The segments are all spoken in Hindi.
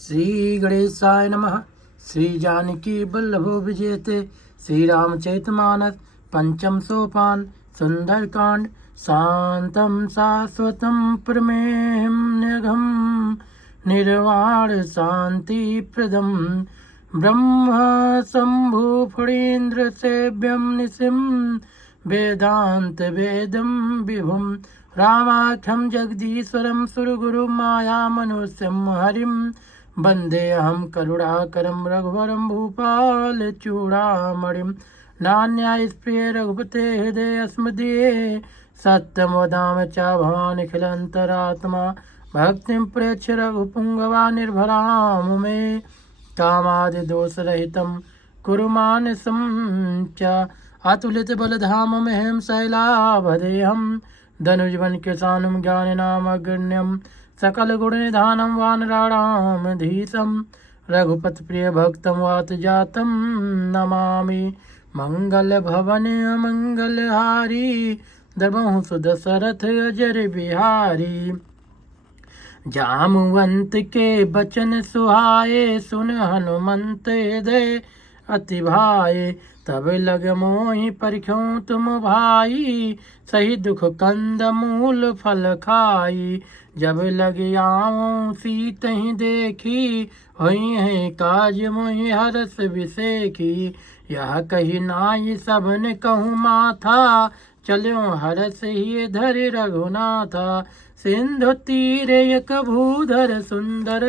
श्री गणेशाय नमः। श्री जानकी वल्लभो विजयते। श्री रामचरितमानस पंचम सोपान सुंदरकांड। शांतं शाश्वतं प्रमेयं निघं निर्वाण शांति प्रदम ब्रह्म शंभु फणीन्द्र सेव्यं निशिं वेदांत वेदं विभुं रामाख्यं जगदीश्वरं सुरगुरु माया मनुष्यं हरिं वन्देऽहं करुणाकरं रघुवरं भूपाल चूड़ामणिं नान्यायस्प्रिय रघुपते हृदयस्मदीये सत्यं वदामि च भवानिखिलन्तरात्मा भक्तिं प्रेक्ष्य रघुपुङ्गवा निर्भरां मे कामादिदोषरहितं कुरु मानसं च अतुलितबलधाममेहं शैलाभदेहं धनुजवन किसानं ज्ञानिनामग्रण्यं सकलगुणनिधानं वानराणामधीशं रघुपतिप्रियभक्तं वातजातं नमामि। मंगलभवन मंगलहारी दबहु सुदशरथ अजर बिहारी। जामवंत के बचन सुहाए सुन हनुमंत हृदय अति भाए। तब लग मोहि परख्यों तुम भाई सही दुख कंद मूल फल खाई। जब लग आऊं सीत ही देखी हुई है काज मोहि हरस विसेखी। यह कही नाई सबन कहूँ माथा चलो हरस ही धर रघुनाथा। सिंधु तीर एक भूधर सुंदर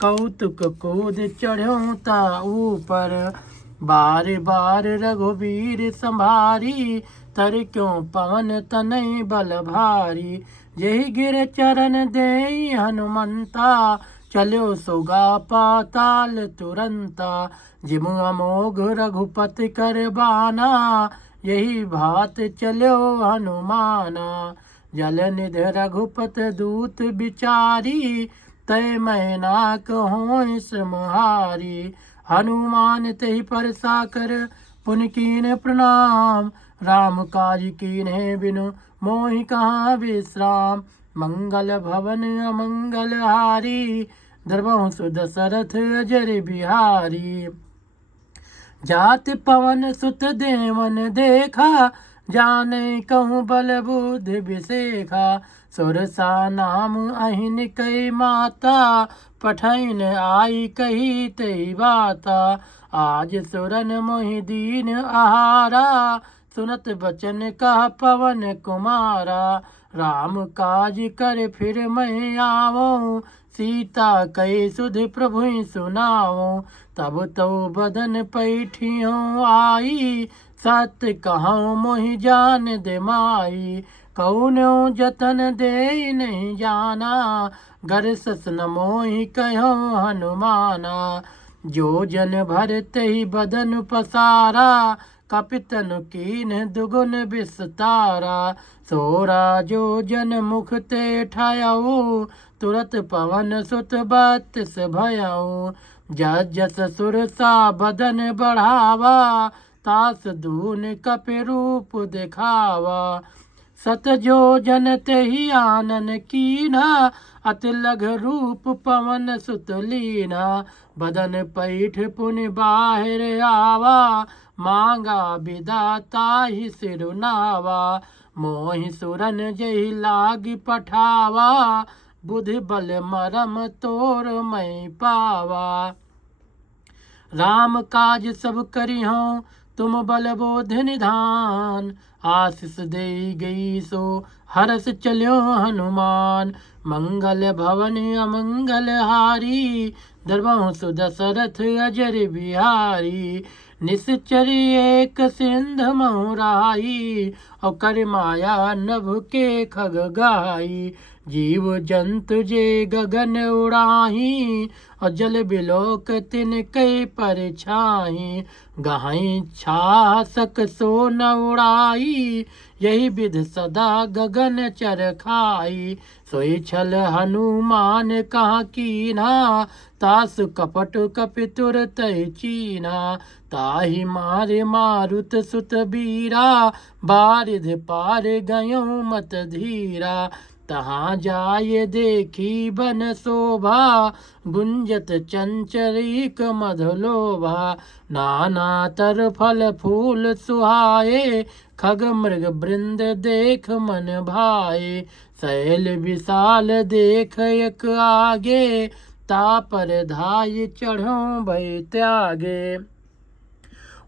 कौतुक कूद चढ़ो ता ऊपर। बार बार रघुवीर संभारी तर क्यों पवन तनय बल भारी। यही गिर चरण दे हनुमंता चलो सुगा पाताल तुरंता। जिम अमोघ रघुपति कर बाना यही भात चलो हनुमाना। जल निध रघुपत दूत बिचारी तय मैना कहो समहारी। हनुमान ते परसा कर पुन कीन प्रणाम राम काज कीन्हे बिनु मोहि कहाँ विश्राम। मंगल भवन अमंगल हारी दरबहु सुदशरथ अजर बिहारी। जात पवन सुत देवन देखा जाने कहूँ बल बुद्धि विसेखा। सुरसा नाम अहिन कई माता पठैन आई कही तई बाता। आज सुरन मोहि दीन आहारा सुनत बचन कह पवन कुमारा। राम काज कर फिर मैं आवो सीता कई सुध प्रभु सुनाओ। तब तो बदन पैठियों आई सत्य कहूँ मोहि जान दे माई। कौनो जतन दे नहीं जाना गर ससन मोहि कहो हनुमाना। जो जन भरते ही बदन पसारा कपितन कीन दुगुन विस्तारा। सोरा जो जन मुख ते ठायऊ तुरत पवन सुत बत्स भयऊ। जस जस सुरसा बदन बढ़ावा तास दून कपि रूप दिखावा। सत जो जन तेहि आनन कीना अति लघ रूप पवन सुत लीना। बदन पैठ पुनि बाहिर आवा मांगा विदाता ही सिरुनावा। मोहि सुरन जहि लागी पठावा बुद्धि बल मरम तोर मैं पावा। राम काज सब करी हूँ तुम बल बोध निधान। आशीष दे गई सो हरस चलो हनुमान। मंगल भवन अमंगल हारी दरबहु सुदशरथ अजर बिहारी। निश्चर एक सिंध महुराई और कर माया नभ के खग गाई। जीव जंतु जे गगन उड़ाही और जल बिलोक तिन कई परछाई। गाई छा सक सो न उड़ाई यही विध सदा गगन चर खाई। सोई छल हनुमान कहाँ कीना तास कपट कपि तुरत चीना। ताहि मारे मारुत सुत बीरा बारिध पार गयो मत धीरा। तहाँ जाय देखी बन शोभा, गुंजत चंचरीक मधुलोभा। नाना तर फल फूल सुहाए, खग मृग वृंद देख मन भाए। शैल विशाल देख एक आगे, तापर धाय चढ़ो भय त्यागे।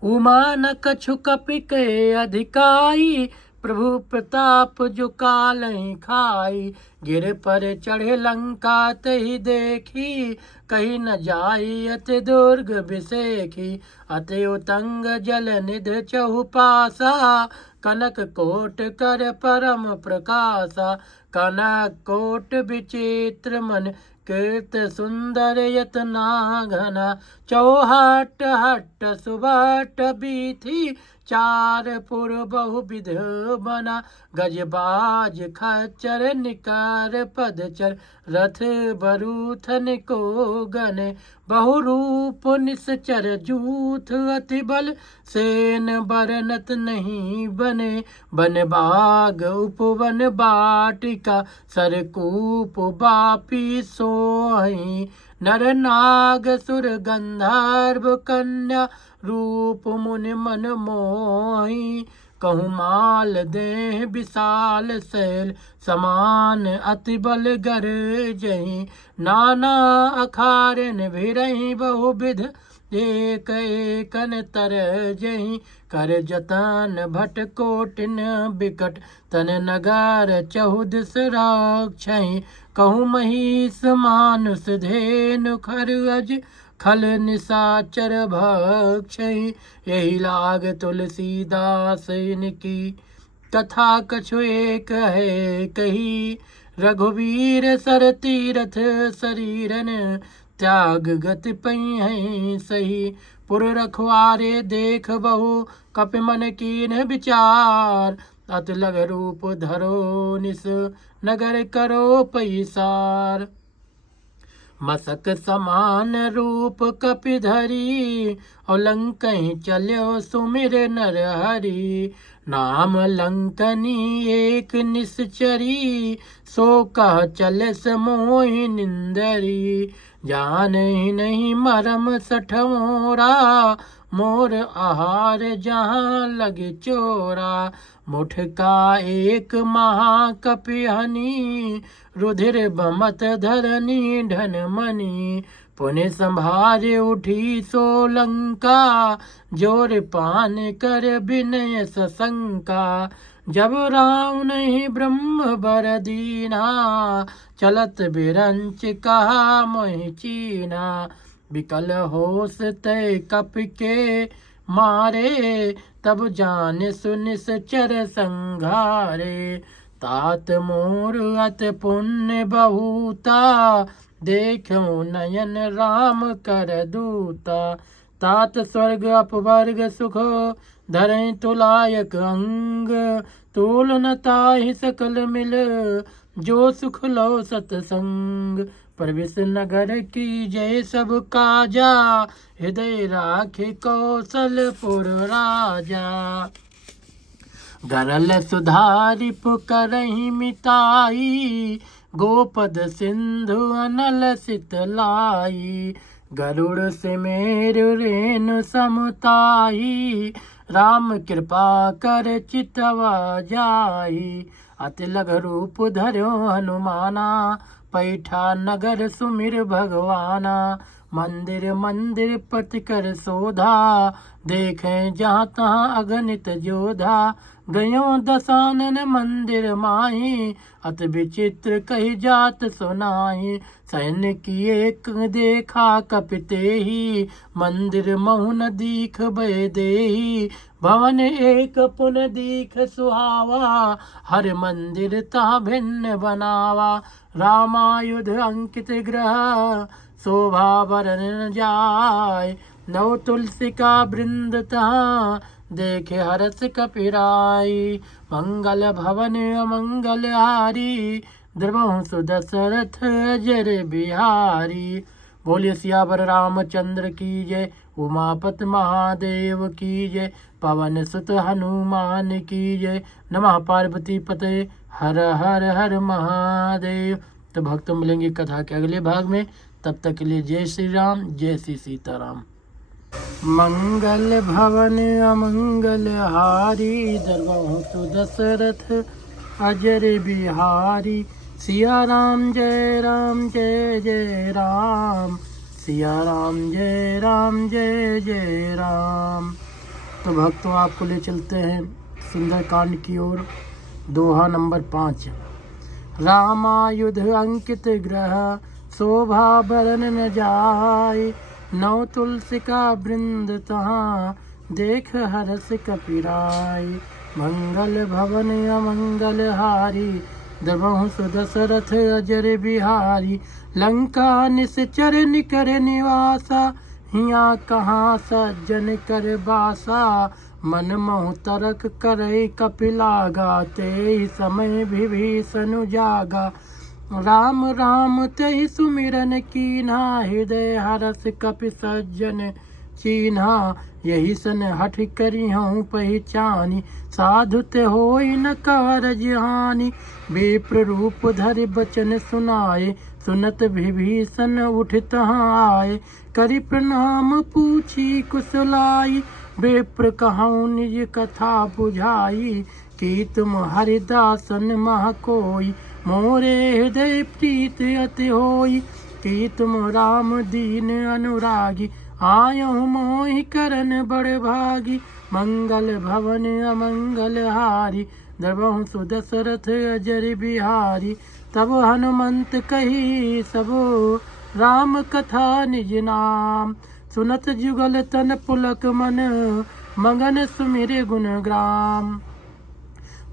उमा न कछु कपि के अधिकाई, प्रभु प्रताप जो कालहि खाई। गिर पर चढ़े लंका तहि देखी, कही न जाई अति दुर्ग बिसेखी। अति उतंग जल निध चहुपासा, कनक कोट कर परम प्रकाशा। कनक कोट विचित्र मन कीर्त सुंदर यतना घना। चौहट हट सुबट बीथी, चार पुर बहुविध बना। गजबाज खच्चर निकर पदचर, रथ बरूथन को गने। बहुरूप निश्चर जूथ अति बल, सेन बरनत नहीं बने। बन बाग उपवन बाटिका, सरकूप बापी सोहि। नर नाग सुर गंधर्व कन्या, रूप मुनि मन मोहि। कहूँ माल देह विशाल शैल, समान अति बल गरजहि। नाना अखारन भिरहि बहुविध, एक एकन तरजहि। कर जतन भट कोटिन बिकट, तन नगर चहुदिस राक्षहि। कहूँ महिष मानुष धेनु खरगज, खल निशाचर भक्षहि। यही लाग तुलसीदास इनकी, कथा कछु एक है कही। रघुवीर सर तीरथ शरीरन, त्याग गति पई है सही। पुर रखवारे देख बहु, कपि मन कीन विचार। अत लग रूप धरो निस, नगर करो पैसार। मसक समान रूप कपि धरी, और लंकहि चल्यो सुमिर नर हरि। नाम लंकनी एक निश्चरी, सो कह चलस मोहि निंदरी। जानहि नहीं मरम सठ मोरा, मोर आहार जहाँ लगे चोरा। मुठ का एक महाकपि हनि, रुधिर बमत धरनी ढन मणि। पुनि संभारे उठी सो लंका, जोर पान कर विनय सशंका। जब राम नहीं ब्रह्म बर दीना, चलत बिरंच कहा मोहि चीना। विकल होश तय कपि के मारे, तब जान सुनिस चर संघारे। तात मोर अत पुण्य बहुता, देखो नयन राम कर दूता। तात स्वर्ग अपवर्ग सुख, धरे तुलायक अंग। तोल न ताहि सकल मिल, जो सुख लो सतसंग। प्रविश नगर की जय सब काजा, हृदय राखे कौशलपुर राजा। गरल सुधारिप करहि मिताई, गोपद सिंधु अनल सितलाई। गरुड़ सिमेरु रेणु समताई, राम कृपा कर चितवा जाई। अति लघ रूप धर्यो हनुमाना, पैठा नगर सुमिर भगवाना। मंदिर मंदिर पति कर शोधा, देखें जहाँ तहाँ अगणित जोधा। गयो दसानन मंदिर माही, अति विचित्र कही जात सुनाई। सैन्य की एक देखा कपिते ही, मंदिर महुन दीख भय देही। भवन एक पुन दीख सुहावा, हर मंदिर ता भिन्न बनावा। रामायुध अंकित ग्रह, शोभा बरन न जाय। नव तुलसी का वृंद तहाँ, देखे हरस कपिराई। मंगल भवन अमंगल हारी, द्रवहु सुदशरथ अजर बिहारी। बोलिए सियावर रामचंद्र की जय। उमापति महादेव की जय। पवन सुत हनुमान की जय। नमः पार्वती पते हर हर हर महादेव। तो भक्तों मिलेंगे कथा के अगले भाग में, तब तक के लिए जय श्री राम, जय श्री सीताराम। मंगल भवन अमंगल हारी, दरबार सुदशरथ अजर बिहारी। सिया राम जय राम जय जय राम, सिया राम जय राम जय जय राम। तो भक्तों आपको ले चलते हैं सुंदरकांड की ओर। दोहा नंबर 5। रामायुध अंकित ग्रह, शोभा बरन न जाय। नौ तुलसी का वृंद तहाँ, देख हरस कपिराय। मंगल भवन अमंगल हारी, दबहु सुदशरथ अजर बिहारी। लंका निश्चर निकर निवासा, हिया कहाँ सज्जन कर बासा। मन मोह तरक करे कपिलागा, ते समय विभीषण जागा। राम राम ते सुमिरन कीन्हा, हृदय हरस कपि सज्जन चीन्हा। यही सन हठ करी हूँ पहचानी, साधु ते होई न कारज हानि। विप्र रूप धरि बचन सुनाए, सुनत विभीषण उठ तहाँ आए। करि प्रणाम पूछी कुशलाई, विप्र कहूँ निज कथा बुझाई। कि तुम हरिदासन मह कोई, मोरे हृदय प्रीत अति होई। कि तुम राम दीन अनुरागी, आयहु मोहि करन बड़ भागी। मंगल भवन अमंगल हारी, दरबहु सुदशरथ अजर बिहारी। तब हनुमंत कही सबो, राम कथा निज नाम। सुनत जुगल तन पुलक मन, मगन सुमिर गुण ग्राम।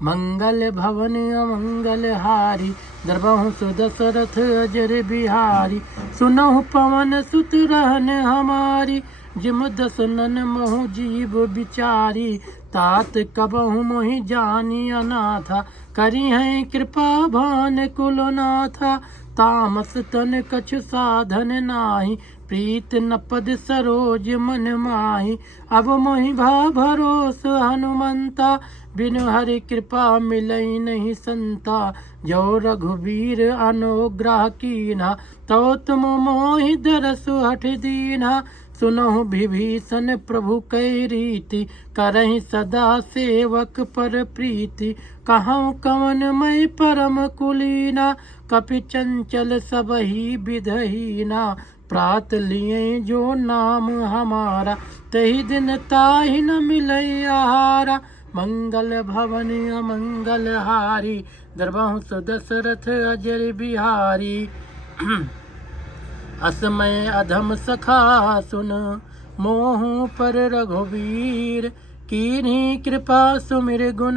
मंगल भवन अमंगल हारी, दरबहु सुदशरथ अजर बिहारी। सुनहु पवन सुत रहन हमारी, जिम दसनन महु जीव बिचारी। तात कबहु मोहि जानी अनाथा, करी हैं कृपा भान कुलनाथा। तामस तन कछु साधन नाही, प्रीत न पद सरोज मन माही। अब मोहि भा भरोस हनुमंता, बिनु हरि कृपा मिलई नहीं संता। जो रघुवीर अनुग्रह कीन्हा, तो तुम मोहि दरसु हठ दीन्हा। सुनहु विभीषण प्रभु कै रीति, करहि सदा सेवक पर प्रीति। कहूँ कवन मैं परम कुलीना, कपि चंचल सबहि विधहीना। प्रात लिए जो नाम हमारा, तही दिन ताहि न मिलई आहारा। मंगल भवन अमंगल हारी, दरबहु सुदशरथ अजर बिहारी। असमय अधम सखा सुन, मोह पर रघुवीर। कीन्ही कृपा सुमिर गुण,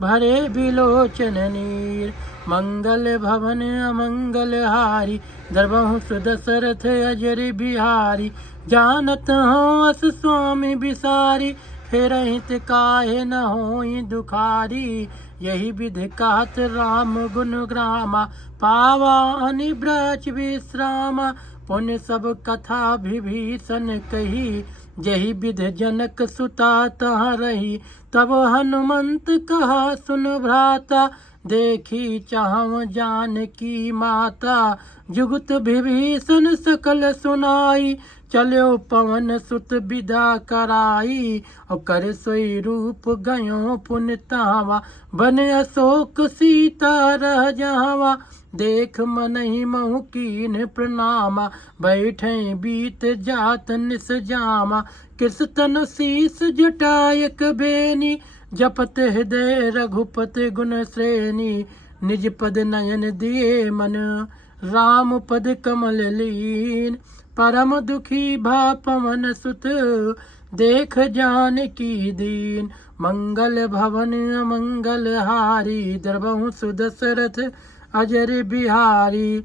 भरे बिलोचन नीर। मंगल भवन अमंगल हारी, दरबहु सुदशरथ अजर बिहारी। जानत हो अस स्वामी बिसारी, फिर हित काहे न होई दुखारी। यही विधि कहत राम गुण ग्रामा, पावा अनिब्रच विश्रामा। पुण्य सब कथा विभीषण कही, जही विध जनक सुता तहाँ रही। तब हनुमंत कहा सुन भ्राता, देखी चाहम जानकी माता। जुगत विभीषण सकल सुनाई, चलो पवन सुत विदा कराई। और कर सोई रूप गयो पुन तावा, बन अशोक सीता रह जावा। देख मनहि महु कीन प्रणामा, बैठे बीत जात निस जामा। किस तन शीस जटायक बेनी, जपत हृदय रघुपति गुण श्रेणी। निज पद नयन दिए मन, राम पद कमल लीन। परम दुखी भा पवन सुत, देख जानकी दीन। मंगल भवन अमंगल हारी, दरबहु सुदशरथ अजर बिहारी।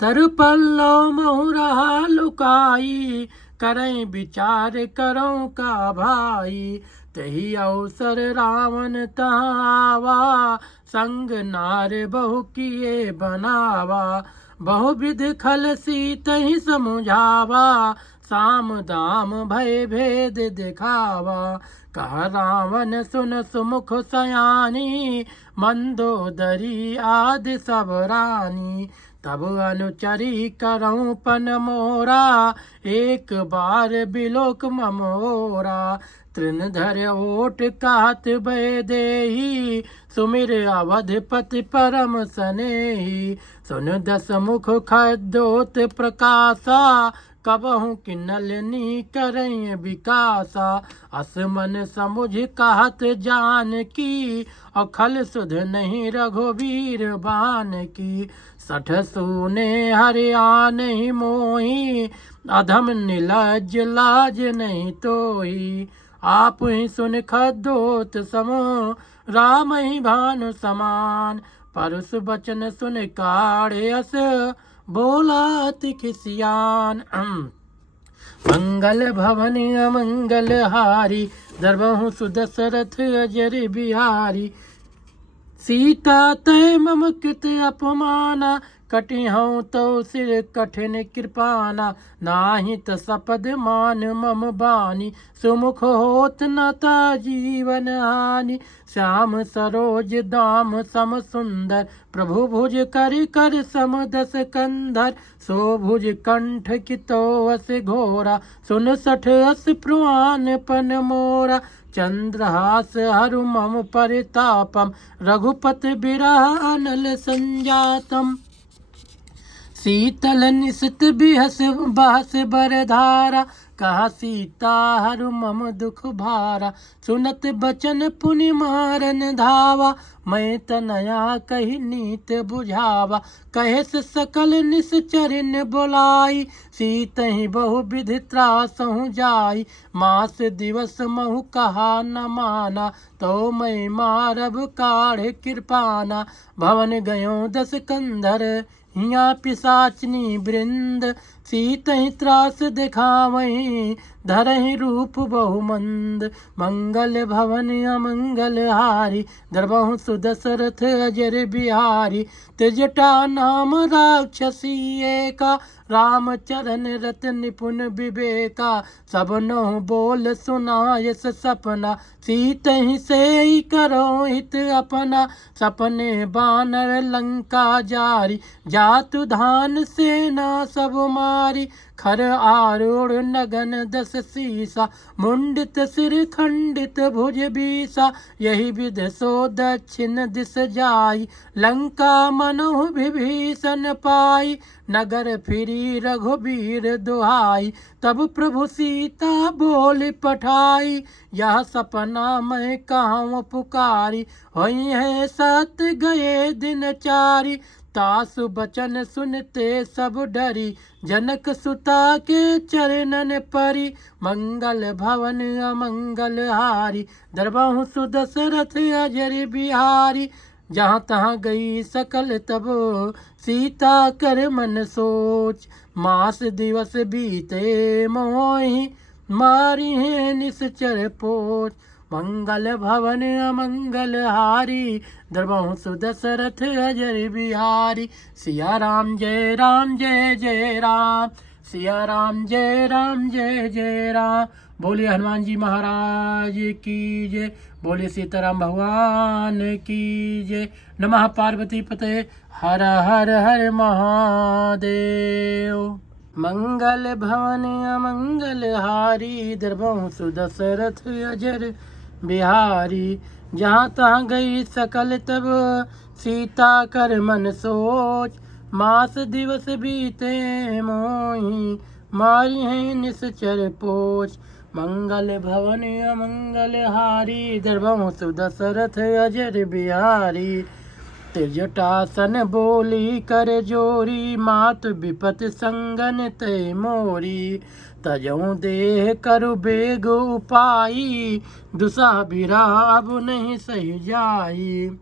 तरु पल्लव महु रहा लुकाई, करें विचार करो का भाई। तही अवसर रावण तहाँ आवा, संग नार बहु किए बनावा। बहुविध खल सीतहि समुझावा, साम दाम भय भेद दिखावा। कह रावण सुन सुमुख सयानी, मंदोदरी आदि सब रानी। तब अनुचरी करऊं पन मोरा, एक बार बिलोक ममोरा। तृणधर ओट कहत भय देही, सुमिर अवधपति परम सनेही। सुन दस मुख खद्योत प्रकाशा, कबहु किन्नलनी करई विकासा। अस मन समुझ कहत जान की, अखल सुध नहीं रघुवीर बान की। सठ सूने हरियाण ही मोही, अधम निलज लाज नहीं तोही। आप ही सुन खद्योत समो, राम ही भानु समान। परुष बचन सुन काढ़े अस, बोला अति खिसियान। मंगल भवन अमंगल हारी, दरबहु सुदशरथ अजर बिहारी। सीता तय मम कृत अपमाना, कटिहऊँ तो सिर कठिन कृपाना। नाही त सपद मान मम बानी, सुमुख होत न ता जीवन हानि। श्याम सरोज दाम सम सुंदर, प्रभु भुज कर कर सम दस कंधर। सो भुज कंठ की तो अस घोरा, सुन सठ अस प्रुआन पन मोरा। चंद्रहास हरु मम परितापम, रघुपत बिरह अनल संजातम। शीतल निशित बिहस बहस बरधारा, कहा सीता हरु मम दुख भारा। सुनत बचन पुनि मारन धावा, मैं तनया कही नीत बुझावा। कहे से सकल निश्चरिन बोलाई, सीतहि बहु विधि त्रासहु जाई। मास दिवस महु कहा न माना, तो मैं मारब काढ़े कृपाना। भवन गयो दस कंधर, हिया पिशाचनी वृंद। सीतहि त्रास दिखावहीं, धरहि रूप बहुमंद। मंगल भवन अमंगल हारी, दरबहु सुदशरथ अजर बिहारी। त्रिजटा नाम राक्षसी एका, राम चरण रत निपुण विवेका। सब नहुँ बोल सुनायस सपना, सीतहि सेई करो हित अपना। सपने बानर लंका जारी, जातु धान सेना सब मारी। खर आरूढ़ नगन दस सीसा, मुंडित सिर खंडित भुज बीसा। यही विध सो दक्षिण दिस जाई, लंका मनहु विभीषण पाई। नगर फिरी रघुबीर दुहाई, तब प्रभु सीता बोल पठाई। यह सपना मैं कहूँ पुकारी, होई है सत गए दिन चारी। तासु बचन सुनते सब डरी, जनक सुता के चरणन परी। मंगल भवन अमंगल हारी, दरबहु सुदशरथ अजर बिहारी। जहाँ तहाँ गई सकल तब, सीता कर मन सोच। मास दिवस बीते मोहि, मारी है निश्चर पोच। मंगल भवन अमंगल हारी, दरबहु सुदशरथ अजर बिहारी। सिया राम जय जय राम, सिया राम जय जय राम। बोलिए हनुमान जी महाराज की जय, बोलिए सीताराम भगवान की जय। नमः पार्वती पते, हर हर हर महादेव। मंगल भवन अमंगल हारी, दरबहु सुदशरथ अजर बिहारी। जहाँ तहाँ गई सकल तब, सीता कर मन सोच। मास दिवस बीते मोहि, मारी है निश्चर पोच। मंगल भवन अमंगल हारी, दरबहु सुदशरथ अजर बिहारी। त्रिजटासन बोली कर जोरी, मात विपत संगन तय मोरी। तजऊँ देह करु बेग उपाई, दुसा बिराब नहीं सही जाई।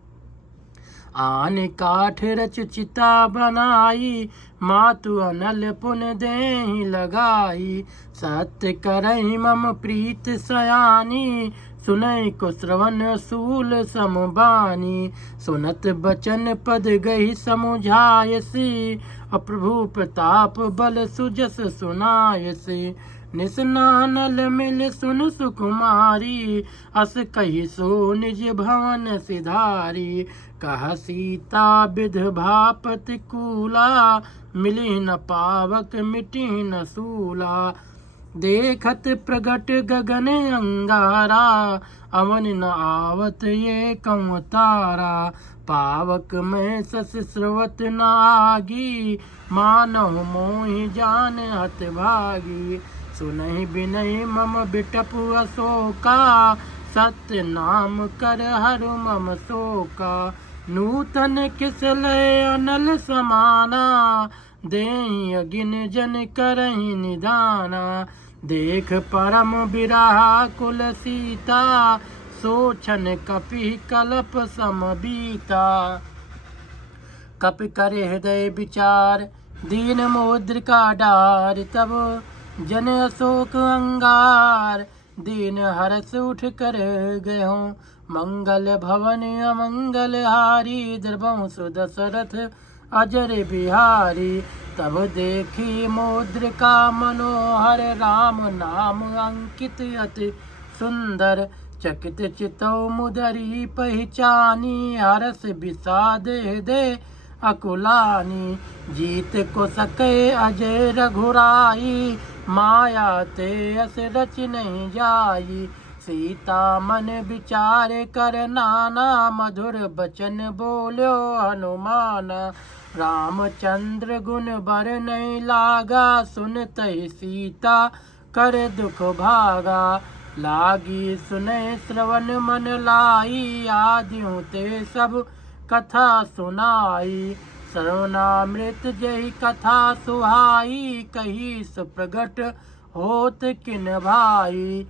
आन काठ रच चिता बनाई, मातु अनल पुन देहि लगाई। सत्य करहि मम प्रीत सयानी, सुनई को श्रवण सूल समबानी। सुनत बचन पद गई समुझायसी। प्रभु प्रताप बल सुजस सुनायसी। निस्नानल मिल सुन सुकुमारी। अस कही सो निज भवन सिधारी। कह सीता विध भापति कूला। मिली न पावक मिटी न सूला। देखत प्रगट गगन अंगारा। अवन न आवत ये कौं तारा। पावक में सस स्रवत न आगी। मानव मोहि जान हत भागी। सुनहि बिनहि मम बिटपु अशोका। सत्य नाम कर हरु मम शोका। नूतन किसलय अनल समाना। देहि अगिन जन करहि निदाना। देख परम बिरहा कुल सीता। सोचन कपि कल्प समबीता। कपि करे हृदय विचार। दीन मुद्रिका डार। तब जन अशोक अंगार। दीन हरस उठ कर गयो। मंगल भवन अमंगल हारी। द्रवहु सुदशरथ अजर बिहारी। तब देखी मुद्रिका मनोहर। राम नाम अंकित अति सुंदर। चकित चितौ मुदरी पहचानी। हरस विषाद हृदय अकुलानी। जीत को सके अजय रघुराई। माया ते अस रच नहीं जाई। सीता मन विचार कर नाना। मधुर बचन बोल्यो हनुमान। रामचंद्र गुण बर नहीं लागा। सुनतहि सीता कर दुख भागा। लागी सुने श्रवण मन लाई। आदियों ते सब कथा सुनाई। सर्वनामृत जही कथा सुहाई। कही सुप्रगट होत किन भाई।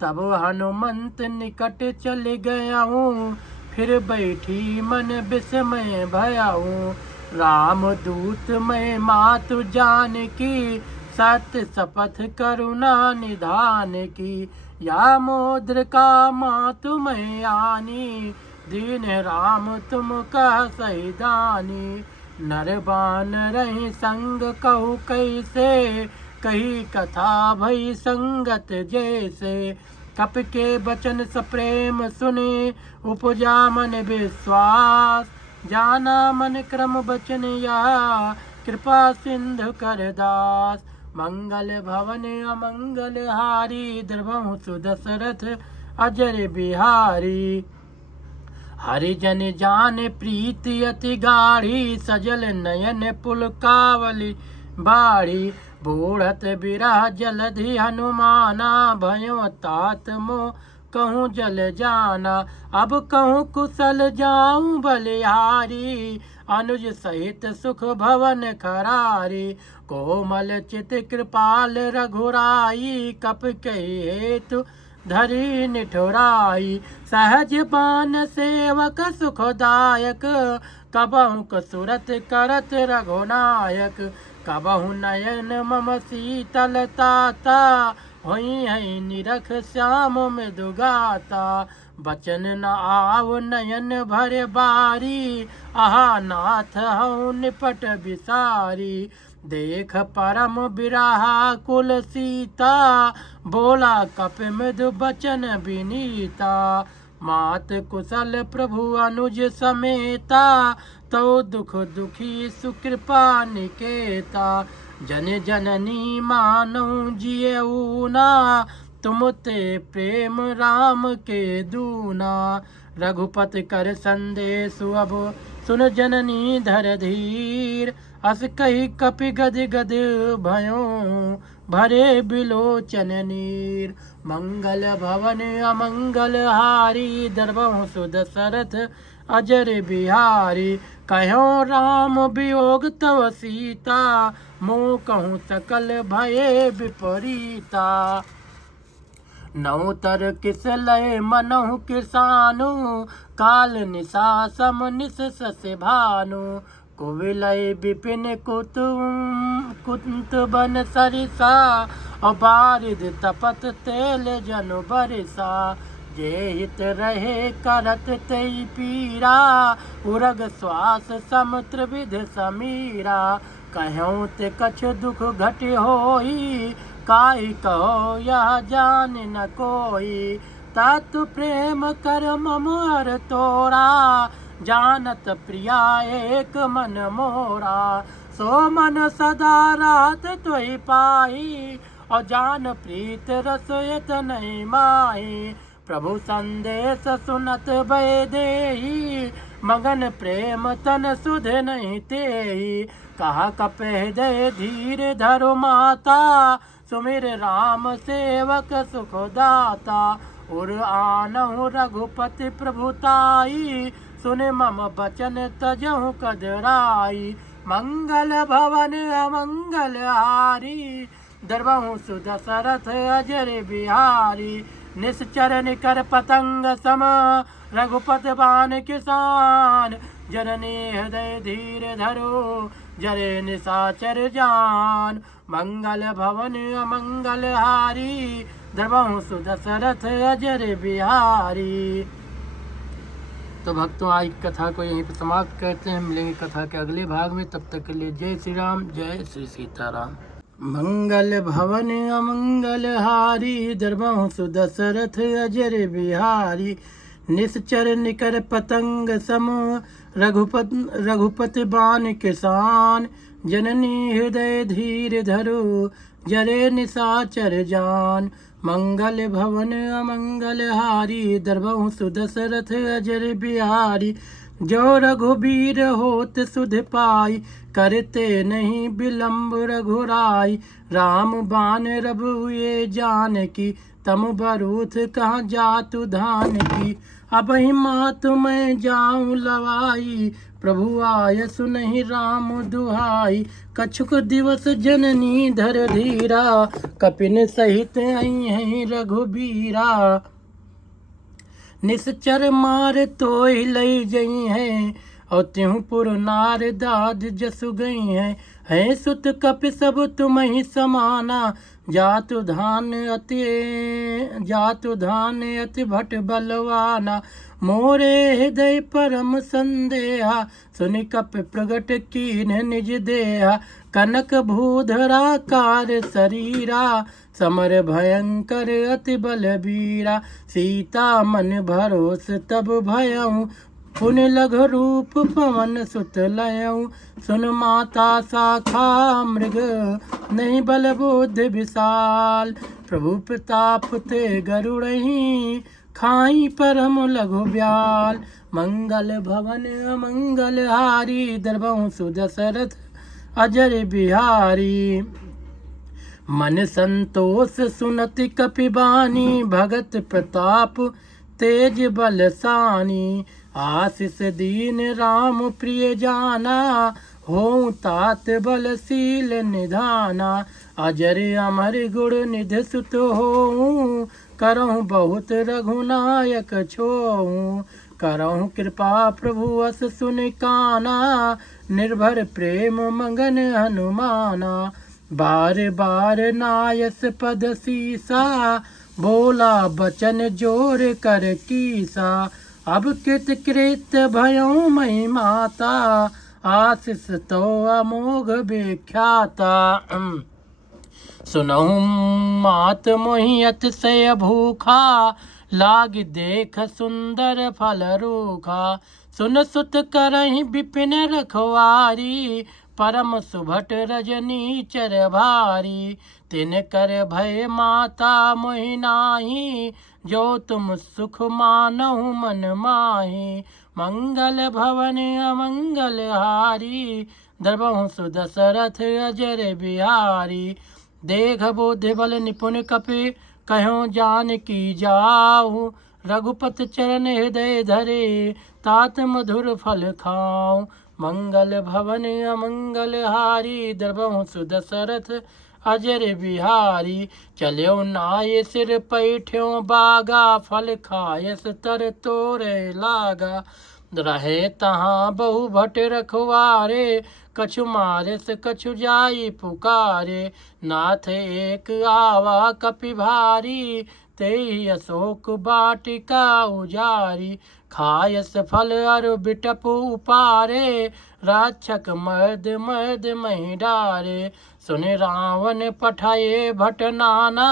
तब हनुमंत निकट चल गया हूँ। फिर बैठी मन विस्मय भयाऊँ। राम दूत मैं मातु जानकी। सत्य शपथ करुणा निधान की। या मुद्रिका मातु मैं आनी। दीन राम तुम कह सही दानी। नर बान रही संग कहु कैसे। कही कथा भई संगत जैसे। कप के बचन सप्रेम सुने। उपजा मन विश्वास। जाना मन क्रम बचन या। कृपा सिंधु कर दास। मंगल भवन अमंगल हारी। द्रवहु सुदशरथ अजर बिहारी। हरिजन जान प्रीति अति गाढ़ी। सजल नयन पुलकावली बाढ़ी। बूढ़त बिरह जलधि हनुमाना। भयो तात मोह कहूँ जल जाना। अब कहूँ कुशल जाऊँ बलिहारी। अनुज सहित सुख भवन खरारी। कोमल चित कृपाल रघुराई। कप कही हेतु धरी निठुराई। सहज बान सेवक सुखदायक। कबहु कसुरत करत रघुनायक। कबहु नयन मम शीतलताता। होई है निरख श्याम मृदुगाता। बचन न आव नयन भर बारी। आहा नाथ हूँ निपट बिसारी। देख परम बिरहा कुल सीता। बोला कपि मृदु बचन विनीता। मात कुशल प्रभु अनुज समेता। तो दुख दुखी सुकृपा निकेता। जन जननी मानो जियऊ ना। तुम ते प्रेम राम के दूना। रघुपति कर संदेश अब सुन जननी धर धीर। अस कही कपि गद गद भयो। भरे बिलोचन नीर। मंगल भवन अमंगल हारी। द्रवहु सुदशरथ अजर बिहारी। कहो राम वियोग तव सीता। मोह कहूँ सकल भये विपरीता। नौतर किस लय मनहु किसानु। काल निशा सम निस सस भानु। कुविलय विपिन कुंत बन सरिसा। और बारिद तपत तेल जनु बरिसा। जे हित रहे करत तई पीरा, उरग श्वास सम त्रिविध समीरा। कहूँ ते कछ दुख घट होई, काई कहो यह जान न कोई। तत् प्रेम कर मम हर तोरा, जानत प्रिया एक मन मोरा। सो मन सदा रात तोहि पाई, और जान प्रीत रस इत नहीं माही। प्रभु संदेश सुनत भय देहि, मगन प्रेम तन सुध नहीं तेहि। कहा कपह दे धीर धरो माता, सुमिर राम सेवक सुख दाता। उर आनहु रघुपति प्रभुताई, सुन मम बचन तजहु कदराई। मंगल भवन अमंगल हारी, दरबहु सुदशरथ अजर बिहारी। निश्चर निकर पतंग सम, रघुपत बाण किसान। जननी हृदय धीर धरो, जरे निशाचर जान। मंगल भवन अमंगल हारी, दरबहु सुदशरथ अजर बिहारी। तो भक्तों आज कथा को यहीं पर समाप्त करते हैं। मिलेंगे कथा के अगले भाग में, तब तक के लिए जय श्री राम, जय श्री सीताराम। मंगल भवन अमंगल हारी, दरबहु सुदशरथ अजर बिहारी। निश्चर निकर पतंग सम, रघुपति बाण किसान। जननी हृदय धीर धरो, जरे निशाचर जान। मंगल भवन अमंगल हारी, दरबहु सुदशरथ अजर बिहारी। जो रघुबीर होत सुध पाई, करते नहीं विलम्ब रघुराई। राम बाण रघु ये जानकी, तम बरूथ कहाँ जातु धान की। अब ही मात मैं जाऊं लवाई, प्रभु आय सुनहि राम दुहाई। कछुक दिवस जननी धर धीरा, कपिन सहित आई है रघुबीरा। निश्चर मार तोहि लई जई है, और त्यों पुर नार दाद जसु गई है सुत कपि सब तुम ही समाना। जातु धान अति भट बलवाना। मोरे हृदय परम संदेहा, सुनि कपि प्रगट कीन्ह निज देहा। कनक भूधराकार शरीरा, समर भयंकर अति बलबीरा। सीता मन भरोस तब भयऊँ, पुन लघु रूप पवन सुत लयऊँ। सुन माता शाखा मृग, नहीं बल बुद्धि विशाल। प्रभु प्रताप ते गरुड़हि, खाई परम लघु ब्याल। मंगल भवन अमंगल हारी, दरबहु सुदशरथ अजर बिहारी। मन संतोष सुनति कपिबानी, भगत प्रताप तेज बलसानी। आशीष दीन राम प्रिय जाना, हों तात बलशील निधाना। अजर अमर गुण निधि सुत हों, करहु बहुत रघुनायक छोहूँ। करहु कृपा प्रभु अस सुन काना, निर्भर प्रेम मगन हनुमाना। बार बार नायस पद सीसा, बोला बचन जोर कर कीसा। अब कृत कृत भयों मई माता, आशीष तो अमोघ विख्याता। सुनहु मात मोहि अतिशय भूखा, लाग देख सुंदर फल रूखा। सुन सुत करहि विपिन रखवारी, परम सुभट रजनी चर भारी। तिन कर भय माता मोहि नाही, जो तुम सुख मानहु मन माही। मंगल भवन अमंगल हारी, दरबहु सुदशरथ अजर बिहारी। देख बुद्धि बल निपुण कपि, कहो जानकी जाहु। रघुपति चरण हृदय धरे, तात मधुर फल खाऊं। मंगल भवन अमंगल हारी, दरबहु सुदशरथ अजर बिहारी। चल्यो नाय सिर पैठ्यों बागा, फल खायस तर तोरे लागा। रहे तहाँ बहु भट रखवारे, कछु मारिस कछु जाई पुकारे। नाथ एक आवा कपि भारी, तेहि अशोक वाटिका उजारी, खायस फल अरु बिटप उपारे, राक्षक मर्द मर्द मही डारे। सुने रावण पठाए भट नाना,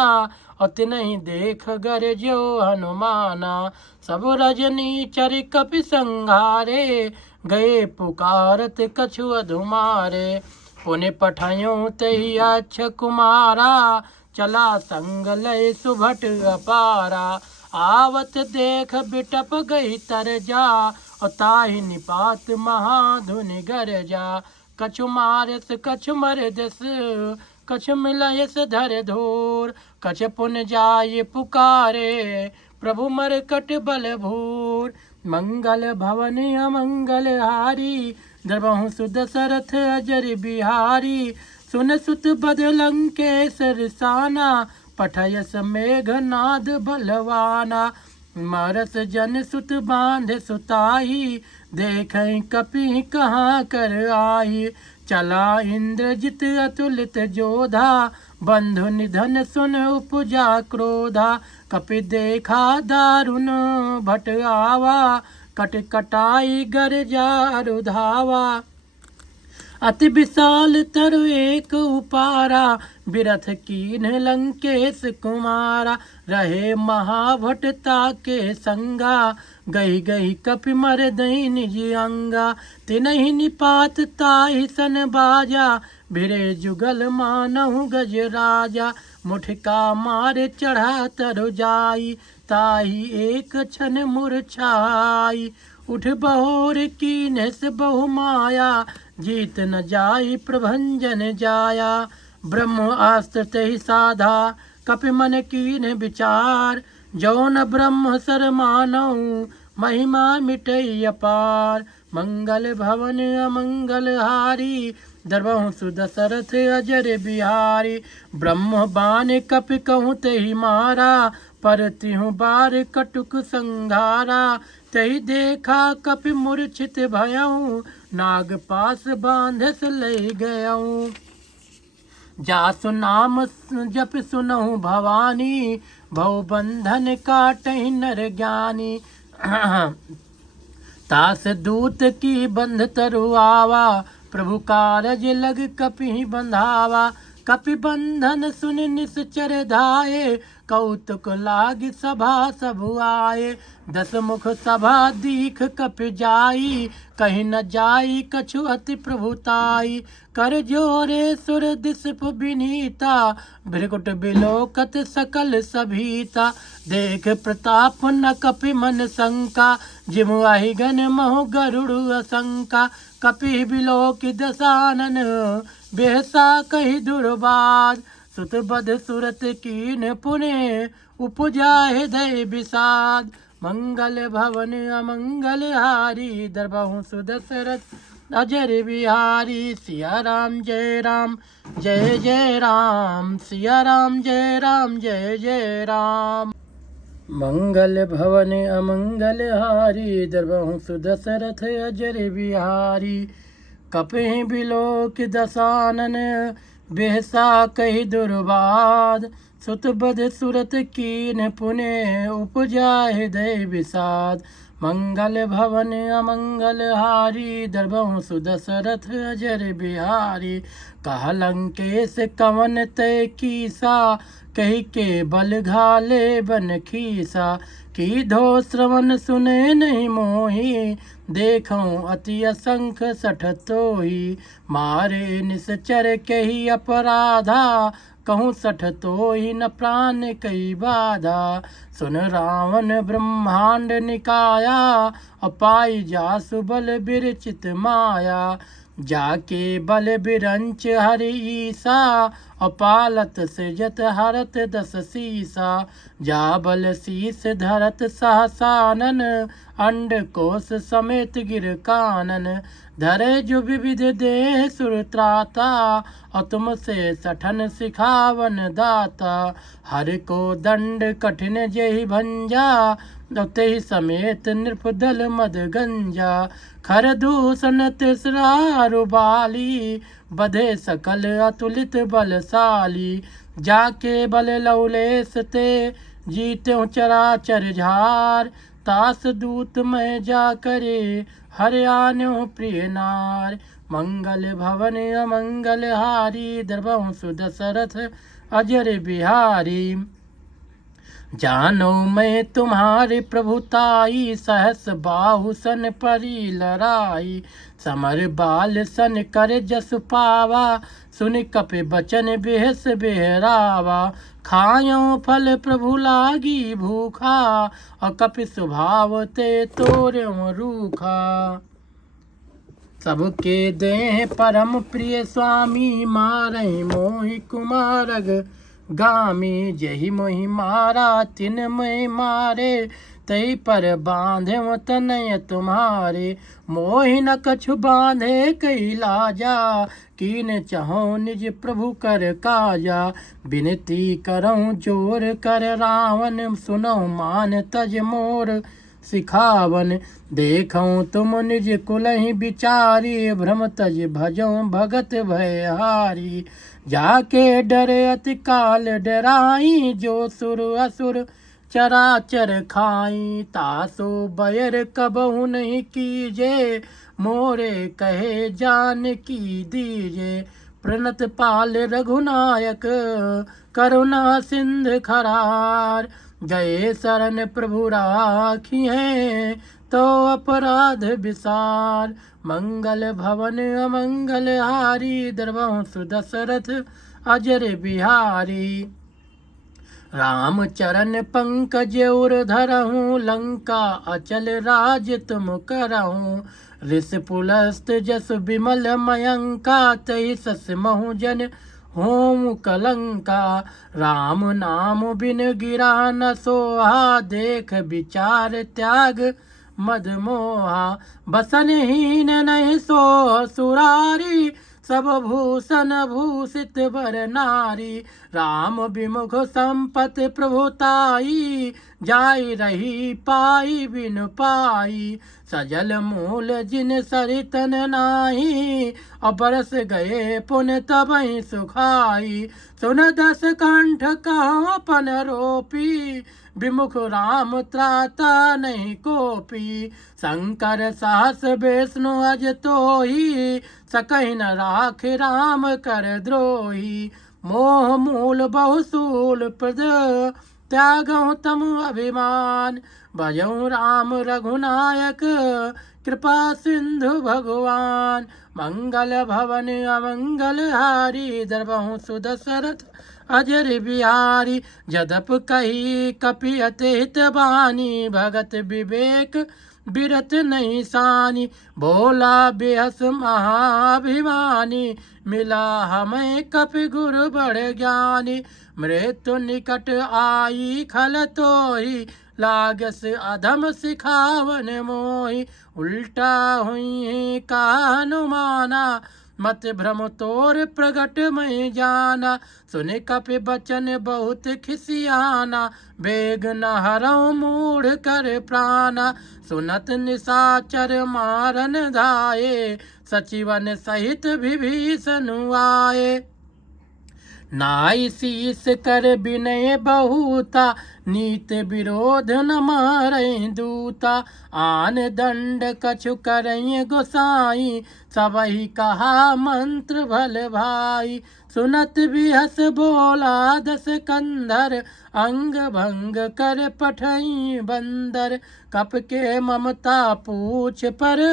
और तिन्हि देख गर जो हनुमाना। सब रजनी चर कपि संघारे, गए पुकारत कछु अधुमारे। पुनि पठायो तहि अक्ष कुमारा, चला संग लय सुभट अपारा। आवत देख बिटप गई तर जा, और ताहि निपात महाधुनि गरजा। कछु मारस कछु मरदस, कछु मिलयस धर धूर। कछ पुन जाय पुकारे, प्रभु मरकट बल भूर। मंगल भवन अमंगल हारी, द्रवहु सुदशरथ अजर बिहारी। सुन सुत बद लंकेश रिसाना, पठयस मेघनाद बलवाना। मरस जन सुत बांध सुताही, देखै कपि कहाँ कर आही। चला इंद्रजित अतुलित जोधा, बंधु निधन सुन उपजा क्रोधा। कपि देखा दारुण भट आवा, कट कटाई गरजा रुधावा। अति विशाल तरु एक उपारा, बिरथ कीन्ह लंकेश कुमारा। रहे महाभट ताके संगा, गही गही कपि मर दई निज अंगा। तिनहि निपात ताहि सन बाजा, भिरे जुगल मानहु गज राजा। मुठका मारे चढ़ा तरु जाई, ताहि एक क्षण मूर्छाई। उठ बहोर कीन्ह बहु माया, जीत न जाई प्रभंजन जाया। ब्रह्म अस्त्र तेहि साधा, कपि मन कीन्ह विचार। जो न ब्रह्म सर मानऊ, महिमा मिटई अपार। मंगल भवन अमंगल हारी, द्रवहु सुदशरथ अजर बिहारी। ब्रह्म बान कपि कहूँ तेहि मारा, पर तिहु बार कटुक संघारा। तही देखा कपि मूर्छित भयऊँ, नाग पास बांधस ले गयऊँ। जासु नाम जप सुनहु भवानी, भव बंधन काटहि नर ज्ञानी। तास दूत की बंध तरु आवा, प्रभु कारज लग कपि बंधावा। कपि बंधन सुन निश्चर धाये, कौतुक लाग सभा सबु आए। दस मुख सभा दीख कपि जाई, कहीं न जाई कछु अति प्रभुताई। कर जोरे सुर दिसप विनीता, भृकुट बिलोकत सकल सभीता। देख प्रताप न कपि मन शंका, जिमु आहि गन महु गरुड़ असंका। कपि बिलोकि दसानन, बेहसा कहि दुर्बाद। सुत बध सुरत कीन पुने, उपजा हृदय विषाद। मंगल भवन अमंगल हारी, द्रवहु सुदशरथ अजर बिहारी। सिया राम जय राम जय जय राम, सिया राम जय राम जय जय राम। मंगल भवन अमंगल हारी, द्रवहु सुदशरथ अजर बिहारी। कपि बिलोक दसानन, बेहसा कहि दुर्बाद। सुत बध सुरत कीन पुने, उपजा हृदय विषाद। मंगल भवन अमंगल हारी, द्रवहु सुदशरथ अजर बिहारी। कह लंकेश कवन तय कीसा, कही के बल घाले बन खीसा। की धो श्रवण सुने नहीं मोही, देखऊँ अति असंख सठ तोही। मारे निश्चर कही अपराधा, कहूँ सठ तोही न प्राण कई बाधा। सुन रावण ब्रह्मांड निकाया, अपाई जासु बल बिरचित माया। जाके बल बिरंच हरि ईसा, अपालत सृजत हरत दस सीसा। जा बल शीस धरत सहसानन, अंड कोश समेत गिर कानन। धरे जो विविध देह सुर त्राता, और तुम से सठन सिखावन दाता। हर को दंड कठिन जेहि भंजा, तेहि समेत नृपदल मद गंजा। खर दूषण तिसरा रुबाली, बधे सकल अतुलित बलशाली। जाके बल लौलेस ते जीत्यों चराचर झार, तास दूत मैं जा करे, हरियाण्यों प्रिय नार। मंगल भवन अमंगल हारी, द्रवहु सुदशरथ अजर बिहारी। जानो मैं तुम्हारे प्रभुताई, सहस बाहु सन परी लड़ाई। समर बाल सन कर जस पावा, सुन कपि बचन बेहस बेहरावा। खायो फल प्रभु लागी भूखा, और कपि स्वभाव ते तोर्यो रूखा। सबके देह परम प्रिय स्वामी, मारहि मोहि कुमारग गामी। जहि मोहि मारा तिन मैं मारे, तई पर बांधे तनय तुम्हारे। मोहि न कछु बांधे कई लाजा, कीन चहो निज प्रभु कर काजा। बिनती करऊँ जोर कर रावण, सुनौ मान तज मोर सिखावन। देखऊँ तुम निज कुलहि विचारी, भ्रम तज भजऊँ भगत भयहारी। जाके डरे अति काल डराई, जो सुर असुर चराचर खाई। तासो बैर कबहु नहीं कीजे, मोरे कहे जान की दीजे। प्रणत पाल रघुनायक, करुणा सिंध खरार। गए शरण प्रभु राखी हैं, तो अपराध विसार। मंगल भवन अमंगल हारी, द्रवहु सुदशरथ अजर बिहारी। राम चरण पंकज उर धरहूँ, लंका अचल राज तुम करहूँ। ऋष पुलस्त जस विमल मयंका, तहि सस महु जन होम कलंका। राम नाम बिन गिरा न सोहा, देख विचार त्याग मद मोहा। बसनहीन नहीं सो सुरारी, सब भूषण भूषित बर नारी। राम विमुख संपत प्रभुताई, जाई रही पाई बिन पाई। सजल मूल जिन सरितन नाही, अबरस गए पुन तबहि सुखाई। सुन दस कंठ कहो अपन रोपी, विमुख राम त्राता नहीं कोपी। शंकर सहस विष्णु अज तोही, सकहि न राख राम कर द्रोही। मोह मूल बहुसूल प्रद, त्यागहु तम अभिमान। भजऊँ राम रघुनायक, कृपा सिंधु भगवान। मंगल भवन अमंगल हारी, द्रवहु सुदशरथ अजर बिहारी। जदप कही कपि अति हित बानी, भगत विवेक बिरत नहीं सानी। भोला बेहस महाभिमानी, मिला हमें कपि गुरु बड़ ज्ञानी। मृत्यु निकट आई खल तोहि, लागस अधम सिखावन मोहि। उल्टा हुई का हनुमाना, मत भ्रम तोर प्रगट मैं जाना। सुने कपि बचन बहुत खिसियाना, बेग न हरऊँ मूढ़ कर प्राणा। सुनत निशाचर मारन धाये, सचिवन सहित विभीषण आए। नाई शीस कर विनय बहुता, नीत विरोध न मारै दूता। आन दंड कछु करई गोसाई, सबहि कहा मंत्र भल भाई। सुनत बिहस बोला दस कंधर, अंग भंग कर पठई बंदर। कप के ममता पूछ पर,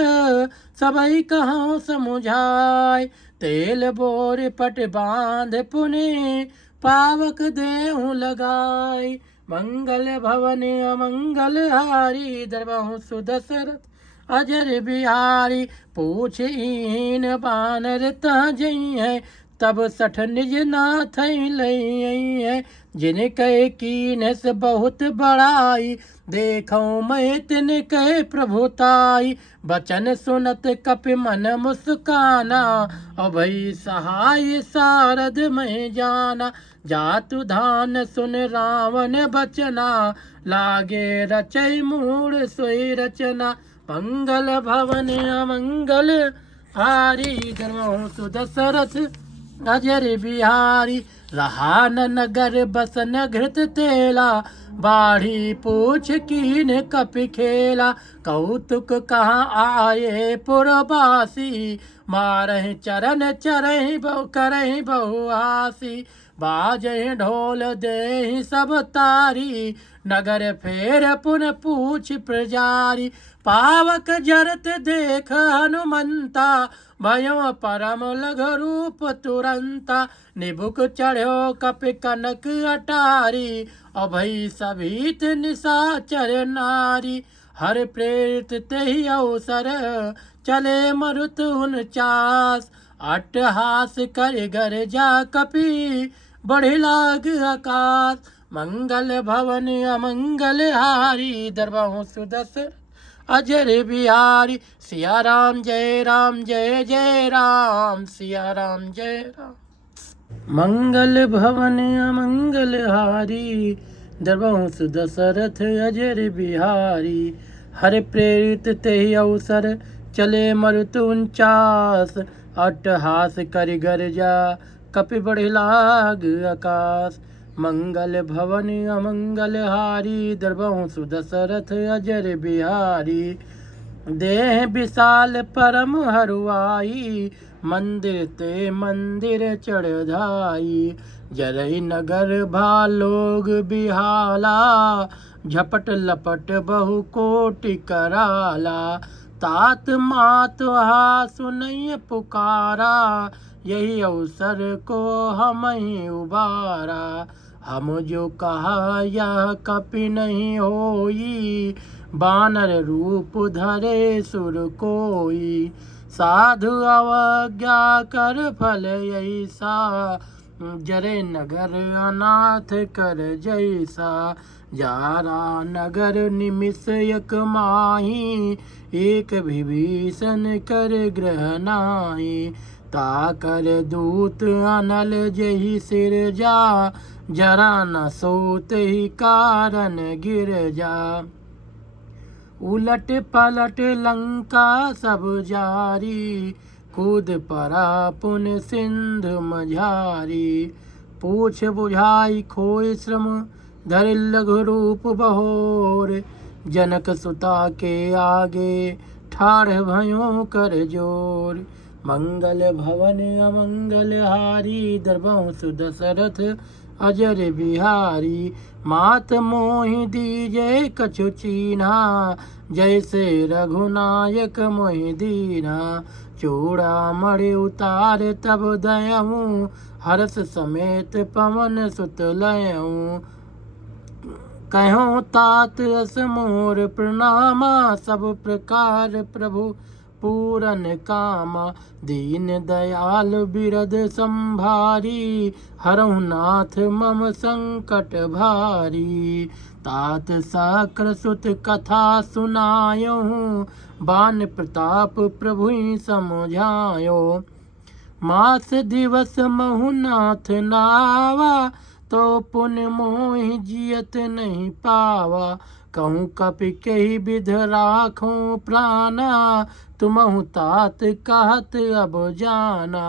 सबहि कहाँ समुझाय। तेल बोर पट बांध पुनि, पावक देहु लगाई। मंगल भवन अमंगल हारी, द्रवहु सुदशरथ अजर बिहारी। पूछहीन बानर तह जई है, तब सठ निज नाथ लई है। जिन कहे कीनस बहुत बड़ाई, देखो मैं तिन कहे प्रभुताई। बचन सुनत कपि मन मुस्काना, अभय सहाय सारद में जाना। जातु धान सुन रावण बचना, लागे रचय मूढ़ सोई रचना। मंगल भवन अमंगल हारी, द्रवहु सुदशरथ अजर बिहारी रहा न नगर बसन घृत तेला बाढ़ी पूछ कीन कपि खेला कौतुक कहाँ आए पुरबासी मारहि चरण चरहि बहु करहि बहुआसी बाजहि ढोल देहि सब तारी नगर फेर पुन पूछ प्रजारी पावक जरत देख हनुमंता भयो परम लघु रूप तुरंता निबुक चढ़ो कपि कनक अटारी अभई सभीत निशाचर नारी हर प्रेरित तेहि अवसर चले मरुत 49 अट्टहास कर गर जा कपि बढ़े लाग आकाश मंगल भवन अमंगल हारी दरबाहों सुदस अजर बिहारी सिया राम जय जय राम सिया राम जय राम मंगल भवन अमंगल हारी दरबाहों सुदशरथ अजर बिहारी हर प्रेरित तेहि अवसर चले मरुत 49 अट्टहास कर गर्जा कपि बढ़े लाग आकाश मंगल भवन अमंगल हारी दरबाहों सुदशरथ अजर बिहारी देह विशाल परम हरुआई मंदिर ते मंदिर चढ़ाई जरहि नगर भालोग बिहाला झपट लपट बहु कोटि कराला तात मात हा सुनय पुकारा यही अवसर को हम ही उबारा हम जो कहा यह कपि नहीं होई बानर रूप धरे सुर कोई साधु अवज्ञा कर फल ऐसा जरे नगर अनाथ कर जैसा जारा नगर निमिष एक माही एक विभीषण कर ग्रह नाही ताकर दूत अनल जही सिर जा जरा न सोत ही कारण गिर जा उलट पलट लंका सब जारी कूद परा पुन सिंध मझारी पूछ बुझाई खोई श्रम धर लघु रूप बहोर जनक सुता के आगे ठाढ़ भयो कर जोर मंगल भवन अमंगल हारी दरबाहों सुदशरथ अजर बिहारी मात मोहि दीजे कछु चीन्हा जैसे रघुनायक मोहि दीना चूड़ा मणि उतार तब दयऊँ हर्ष समेत पवन सुत लयऊँ कहो तात अस मोर प्रणामा सब प्रकार प्रभु पूरन कामा दीन दयाल बिरद संभारी हरहु नाथ मम संकट भारी तात साकर सुत कथा सुनायो बान प्रताप प्रभु समझायो मास दिवस महु नाथ नावा तो पुन मोहि जियत नहीं पावा कहूँ कपि कही विध राखूं प्राणा तुमहु तात कहत अब जाना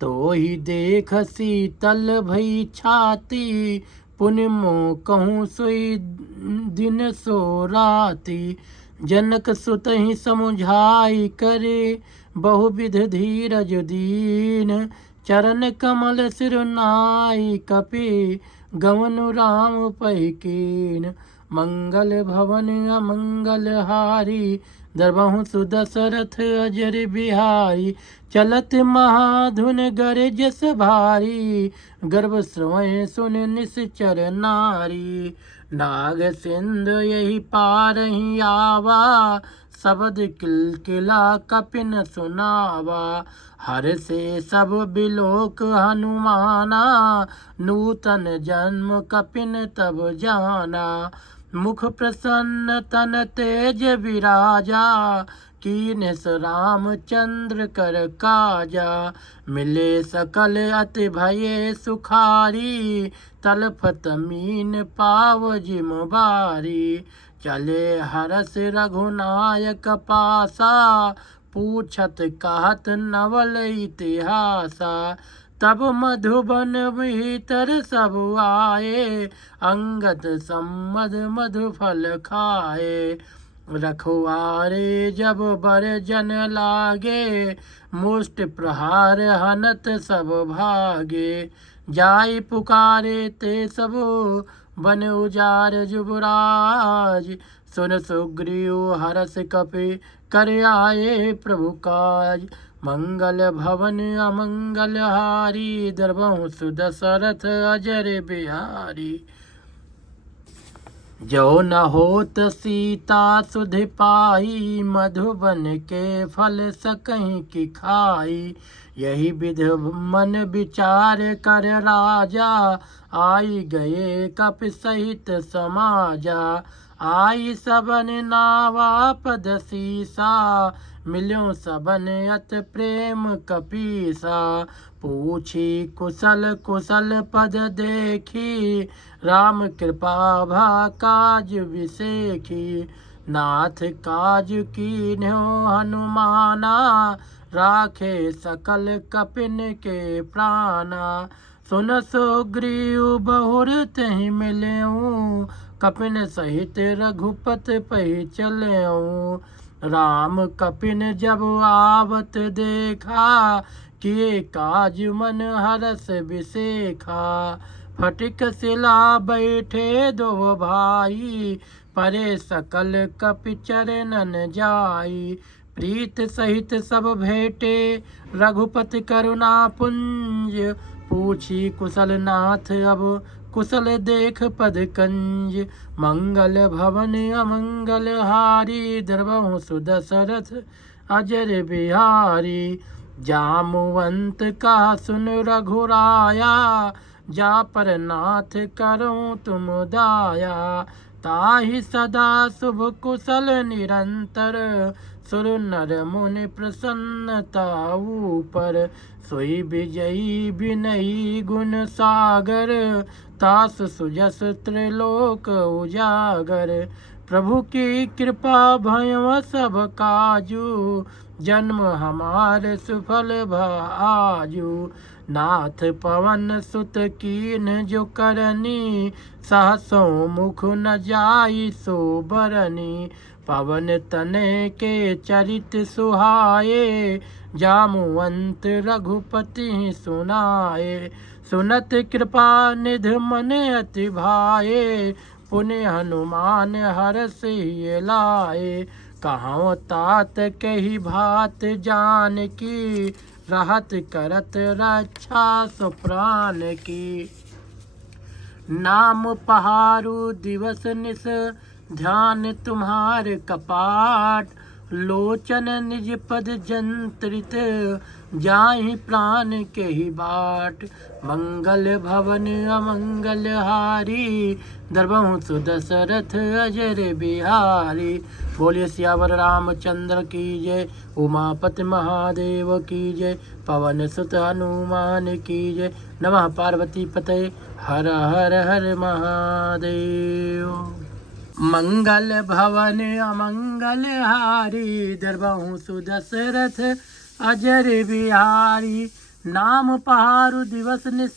तो ही देख शीतल भई छाती पुन मो कहूँ सोई दिन सो राती जनक सुत ही समुझाई करे बहुविध धीरज दीन चरण कमल सिर नाई कपि गवनु राम पैकीन मंगल भवन अमंगल हारी दरबाहों सुदशरथ अजर बिहारी चलत महाधुन गरजस भारी गर्भ श्रवण सुन निश्चर नारी नाग सिंधु यही पार ही आवा शब्द किलकिला कपिन सुनावा हर से सब बिलोक हनुमाना नूतन जन्म कपिन तब जाना मुख प्रसन्न तन तेज विराजा कीनस रामचंद्र कर काजा मिले सकल अति भये सुखारी तलफत मीन पाव जिम बारी चले हरस रघुनायक पासा पूछत कहत नवल इतिहासा। तब मधुबन भीतर सब आए, अंगद सम्मद मधु फल खाए। रखवारे जब बर जन लागे, मुष्ट प्रहार हनत सब भागे। जाय पुकारे ते सब बन उजार जुबराज, सुन सुग्रीव हरस कपि कर आए प्रभु काज। मंगल भवन अमंगल हारी, दरबहु सुदशरथ अजर बिहारी। जो न होत सीता सुध पाई, मधुबन के फल सकहीं की खाई। यही विध मन विचार कर राजा, आई गए कपि सहित समाजा। आई सबन नावा पद सीसा, मिल्यों सबन अत प्रेम कपीसा। पूछी कुशल कुशल पद देखी, राम कृपा भा काज विसेखी। नाथ काज कीन्ह्यो हनुमाना, राखे सकल कपिन के प्राणा। सुन सुग्रीव बहुर तहि मिल्यों, कपिन सहित रघुपत पहि चल्यों। राम कपिन जब आवत देखा, किए काज मन हरस विसेखा। फटिक शिला बैठे दो भाई, परे सकल कपि चरणन जाई। प्रीत सहित सब भेटे, रघुपति करुणा पुंज। पूछी कुशल नाथ अब कुशल देख पद कंज। मंगल भवन अमंगल हारी, द्रवहु सुदशरथ अजर बिहारी। जामुवंत का सुन रघुराया, जा पर नाथ करूं तुम दाया। ताहि सदा शुभ कुशल निरंतर, सुर नर मुनि प्रसन्नता ऊपर। सोई विजयी विनयी गुण सागर, तास सुजस त्रिलोक उजागर। प्रभु की कृपा भयव सब काजू, जन्म हमार सुफल आजू। नाथ पवन सुत कीन जो करनी, सहसों मुख न जाई सो बरनी। पवन तनय के चरित सुहाए, जामुवंत रघुपति सुनाए। सुनत कृपा निध मन अति भाए, पुण्य हनुमान हरष ही लाए। कहाँ तात कही भात जान की, रहत करत रक्षा सुप्राण की। नाम पहारु दिवस निस, ध्यान तुम्हार कपाट। लोचन निज पद जंत्रित, जाहि प्राण के ही बाट। मंगल भवन अमंगल हारी, द्रवहु सुदशरथ अजर बिहारी। बोलिए सियावर रामचंद्र की जय, उमापति महादेव की जय, पवन सुत हनुमान की जय। नमः पार्वती पते हर हर हर महादेव। मंगल भवन अमंगल हारी, द्रवहु सुदशरथ अजर बिहारी। नाम पहारु दिवस निस,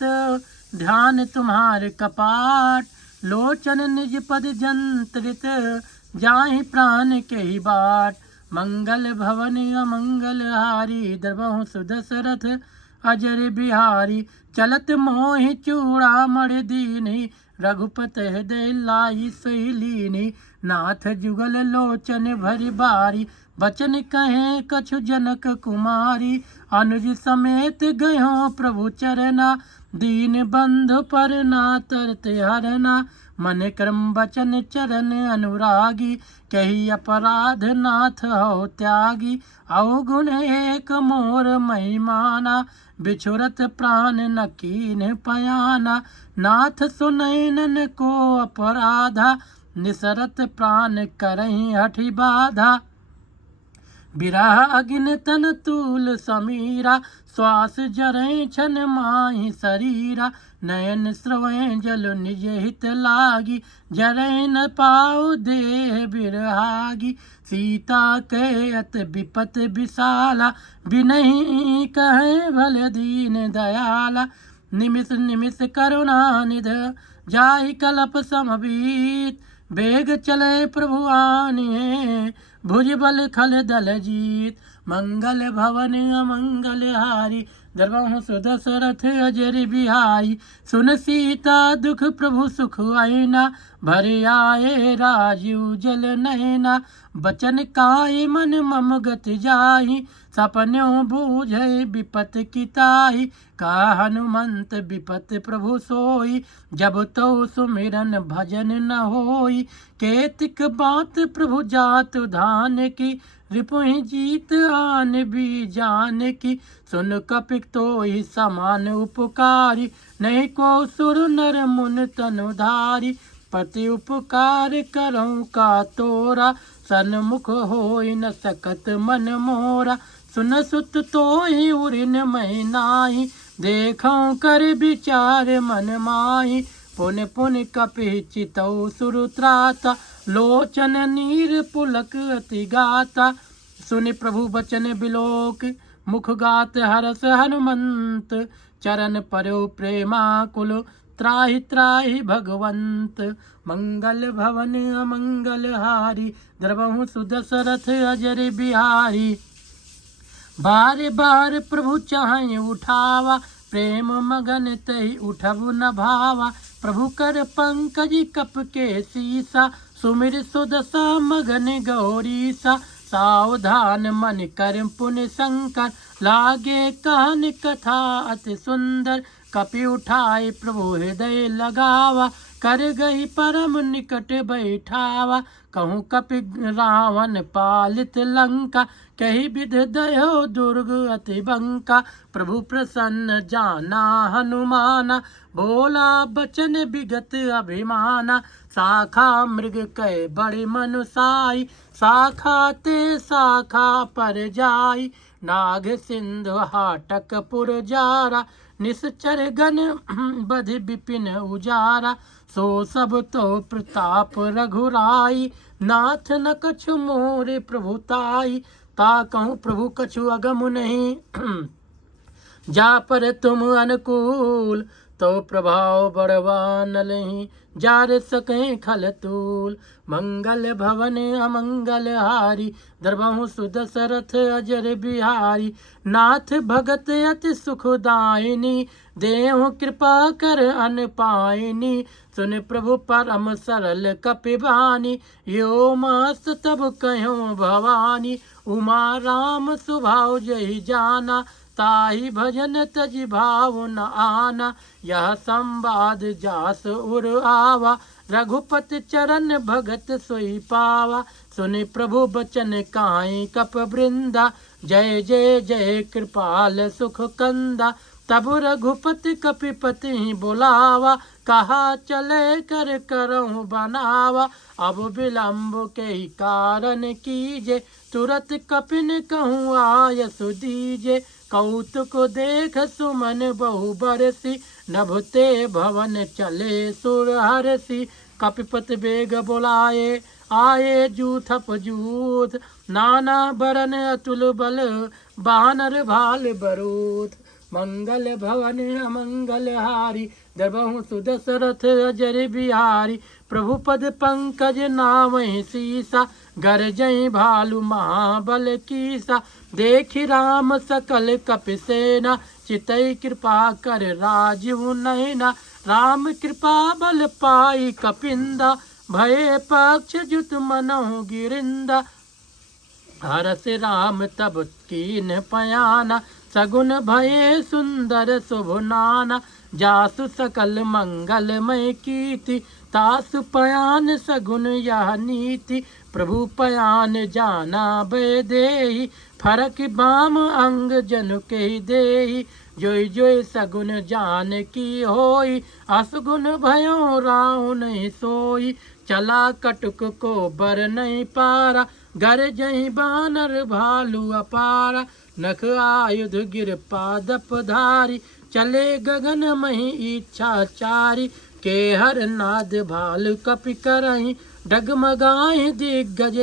ध्यान तुम्हार कपाट। लोचन निज पद जंत्रित, जाहि प्राण के ही बाट। मंगल भवन अमंगल हारी, द्रवहु सुदशरथ अजर बिहारी। चलत मोहि चूड़ामणि दीनि, रघुपत हृदय लाई सोई लीनि। नाथ जुगल लोचन भरि बारी, बचन कहे कछु जनक कुमारी। अनुज समेत गयो प्रभु चरना, दीन बंधु पर ना तरत हरना। मन क्रम बचन चरण अनुरागी, कही अपराध नाथ हो त्यागी। अवगुण एक मोर महिमाना, बिछुरत प्राण न कीन्ह पयाना। नाथ सुनैनन को अपराधा, निसरत प्राण करहि हठि बाधा। बिरह अगिन तन तूल समीरा, श्वास जरै छन माहि शरीरा, नयन स्रवै जल निज हित लागी, जरै न पाओ देह बिरहागी, सीता के अत विपत विशाला, बिनहि कहे भल दीन दयाला, निमिष निमिष करुणा निध जाहि कलप समबीत, बेग चले प्रभु आनिए भुज बल खल दल जीत, मंगल भवन अमंगल हारी, दरबहु सुदशरथ अजर बिहारी, सुन सीता दुख प्रभु सुख आईना, भर आए राजीव जल नैना, बचन काय मन मम गत जाहि, सपन्यों बूझे विपत किताहि, का हनुमंत विपत प्रभु सोई, जब तो सुमिरन भजन न होई, केतिक बात प्रभु जात धान की, रिपुहि जीत आन भी जान की, सुन कपिक तोहि समान उपकारी, नहीं को सुर नर मुन तनुधारी, पति उपकार करऊं का तोरा, सन्मुख होई न सकत मन मोरा, सुन सुत तोहि उरिन मैं नाही, देखऊं कर विचार मन माही, पुन पुन कपि चितौ सुर त्राता, लोचन नीर पुलक अति गाता, सुनि प्रभु बचन बिलोक, मुख गात हरस हनुमंत, चरण पर्यो प्रेमाकुल, त्राहि त्राहि भगवंत, मंगल भवन अमंगल हारी, द्रवहु सुदशरथ अजर बिहारी, बार बार प्रभु चाहि उठावा, प्रेम मगन तहि उठब न भावा, प्रभु कर पंकज कप के सीसा, सुमिर सुदशा मगन गौरीसा, सावधान मन कर पुन शंकर, लागे कहन कथा अति सुंदर, कपि उठाई प्रभु हृदय लगावा, कर गई परम निकट बैठावा, कहूँ कपि रावण पालित लंका, कही विध दयो दुर्ग अति बंका, प्रभु प्रसन्न जाना हनुमाना, बोला बचन विगत अभिमाना, शाखा मृग कै बड़ी मनुसाई, शाखा ते शाखा पर जाई, नाग सिंधु हाटक पुर जारा, निश्चर गण बध विपिन उजारा, सो सब तो प्रताप रघुराई, नाथ न कछु मोर प्रभुताई, ता कहूँ प्रभु कछु अगम नहीं, जा पर तुम अनुकूल, तो प्रभाव बड़वान नहीं, जार सकें खल तूल, मंगल भवन अमंगल हारी, द्रवहु सुदशरथ अजर बिहारी, नाथ भगत अति सुखदायिनी, देहु कृपा कर अन पायनी, सुन प्रभु परम सरल कपिबानी, यो मस्त तब कहो भवानी, उमा राम स्वभाव जहि जाना, ताहि भजन तज भाव न आना, यह संवाद जास उर आवा, रघुपति चरण भगत सोई पावा, सुनि प्रभु बचन काई कप वृंदा, जय जय जय कृपाल सुख कंदा, तब रघुपति कपिपति बुलावा, कहा चले कर करऊं बनावा, अब विलम्ब के कारण कीजे, तुरत कपिन कहूँ आयसु दीजे, कौतुक देख सुमन बहु बरसी, नभते भवन चले सुर हरसी, कपिपत बेग बुलाए आए जूथप जूथ, नाना बरन अतुल बल बानर भाल बरूथ, मंगल भवन अमंगल हारी, दरबहु सुदशरथ अजर बिहारी, प्रभु पद पंकज नामहि सीसा, गरजई भालु महाबल कीसा, देखि राम सकल कपिसेना, चितई कृपा कर राजीव नैना, राम कृपा बल पाई कपिंदा, भये पक्ष जुत मनहु गिरिंदा, हरस राम तब कीन पयाना, सगुन भये सुंदर शुभ नाना, जासु सकल मंगलमय कीर्ति, तासु पयान सगुन यह नीति, प्रभु पयान जाना बे देहि, फरक बाम अंग जनु के देहि, जोई जोई सगुन जान की होई, असगुन भयो राहु नहीं सोई, चला कटुक को बर नहीं पारा, गरजहि बानर भालू अपारा, नख आयुध गिर पादप धारी, चले गगन मही इच्छाचारी, के हर नाद भालु कपि करहि, डगमगाहि दिग्गज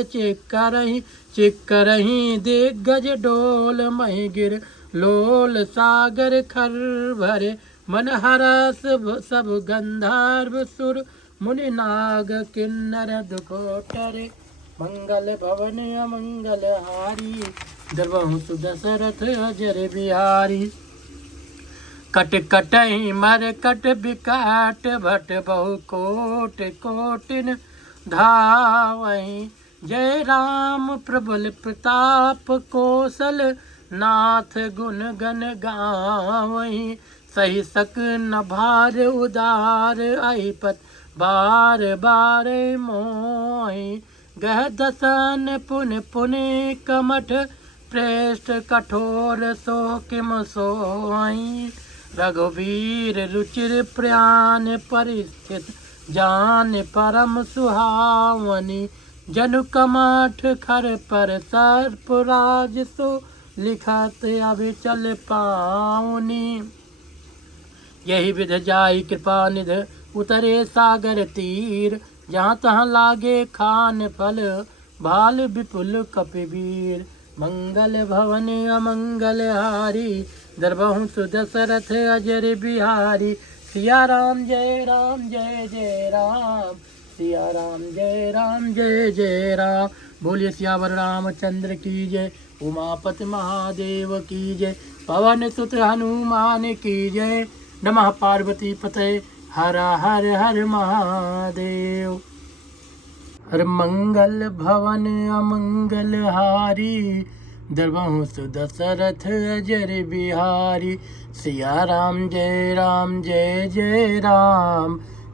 चिक्करहि दिग्गज डोल, मही गिर लोल सागर खर भरे, मन हरस सब गंधर्व सुर, मुनि नाग किन्नर दुखोटरे, मंगल भवन अमंगल हारी, द्रवहु सुदशरथ अजर बिहारी, कट कटहि मर कट बिकट, भट बहु कोट कोटिन धावहि, जय राम प्रबल प्रताप कौशल, नाथ गुण गण गावहि, सही सक न भार उदार, अहिपत बार बार मोहि, गह दसन पुन पुनि कमठ, प्रेष्ठ कठोर सो किम सोहि, रघुवीर रुचिर प्रयान परिस्थित, जान परम सुहावनी, जनु कमठ खर पर सर्पराज, सो लिखत अभिचल पाउनी, यही विध जाई कृपा निध, उतरे सागर तीर, जहाँ तहाँ लागे खान फल, भाल विपुल कपिवीर, मंगल भवन अमंगल हारी, द्रवहु सुदशरथ अजर बिहारी, सिया राम जय राम, सिया राम जय राम, बोलिए सियावर रामचंद्र की जय, उमापति महादेव की जय, पवन सुत हनुमान की जय, नमः पार्वती पते हर हर हर महादेव। हर मंगल भवन अमंगल हारी, द्रवहु सुदशरथ अजर बिहारी, सिया राम जय राम,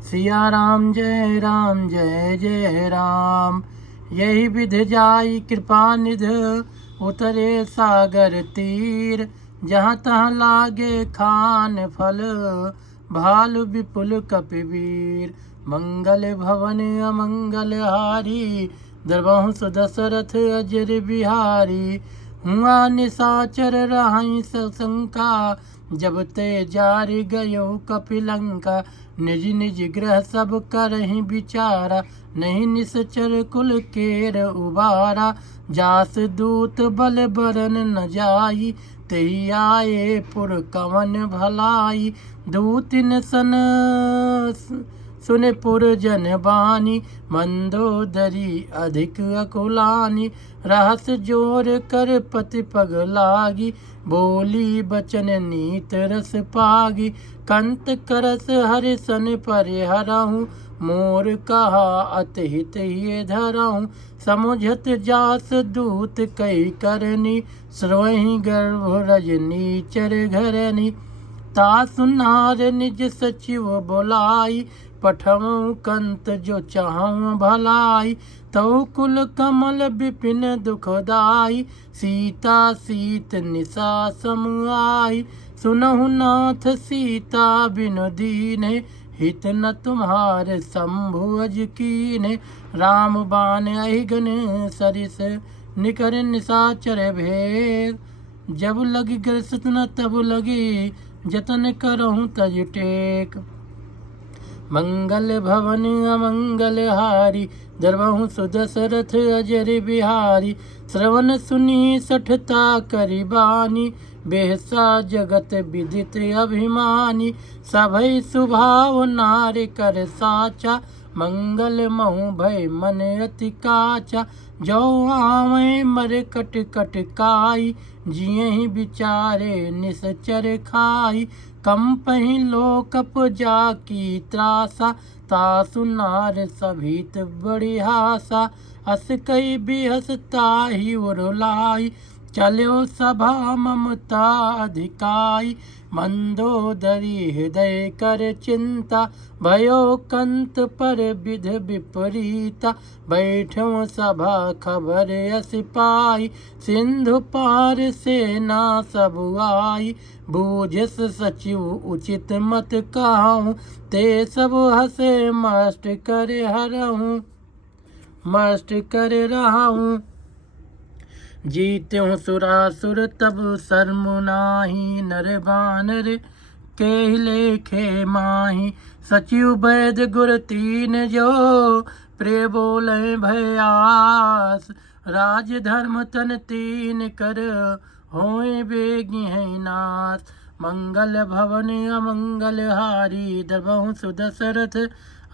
सिया राम जय राम, यही विध जाई कृपा निध, उतरे सागर तीर, जहाँ तहाँ लागे खान फल, भालु विपुल कपिवीर, मंगल भवन अमंगल हारी, द्रवहु सुदशरथ अजर बिहारी, हुआ निशाचर रहाई सशंका, जब ते जारि गयो कपिलंका, निज निज ग्रह सब करहि विचारा, नहीं निश्चर कुल केर उबारा, जास दूत बल बरन न जाई, तेहि आए पुर कवन भलाई, दूतिन सन सुने पुर जन बानी, मंदोदरी अधिक अकुलानी, रहस जोर कर पति पग लागी, बोली बचन नीत रस पागी, कंत करस हरि सन परिहरहु, मोर कहा अतहित ये धरहु, समुझत जास दूत कई करनी, स्रोहि गर्भ रजनी चर घरनी, तासु नार निज सचिव बोलाई, पठमु कंत जो चाहूँ भलाई, तौ कुल कमल विपिन दुखदाई, सीता सीत निशा समुआई, सुनहु नाथ सीता बिनु दीने, हित न तुम्हारे शंभु अज कीने, राम बाण अहिगन सरिस, निकर निशाचर भेद, जब लगी ग्रसित न तब लगी, जतन करहूँ तज टेक, मंगल भवन अमंगल हारी, द्रवहु सुदशरथ अजर बिहारी, श्रवण सुनी सठता करिबानी, बेहसा जगत विदित अभिमानी, सभै सुभाव नारि कर साचा, मंगल महु भय मन अति काचा, जो आवे मर कट कट काई, जियहि विचारे निश्चर खाई, कंपहि लोकप जाकी त्रासा, तासु नार सभीत बड़ी हासा, अस कई बिहस ताहि उरुलाई, चलो सभा ममता अधिकाई, मंदोदरी हृदय कर चिंता, भयो कंत पर विध विपरीता, बैठो सभा खबर अस पाई, सिंधु पार सेना सब आई, बूझस सचिव उचित मत कहूँ, ते सब हसे मस्ट कर हरहूँ, मस्ट कर रहूँ, जीत्यों सुरासुर तब शर्म नाही, नर बानर के लेखे माही। सचिव वैद गुर तीन जो, प्रिय बोले भयास। राज धर्म तन तीन कर, होए बेगी है नाश। मंगल भवन अमंगल हारी, दबहु सुदशरथ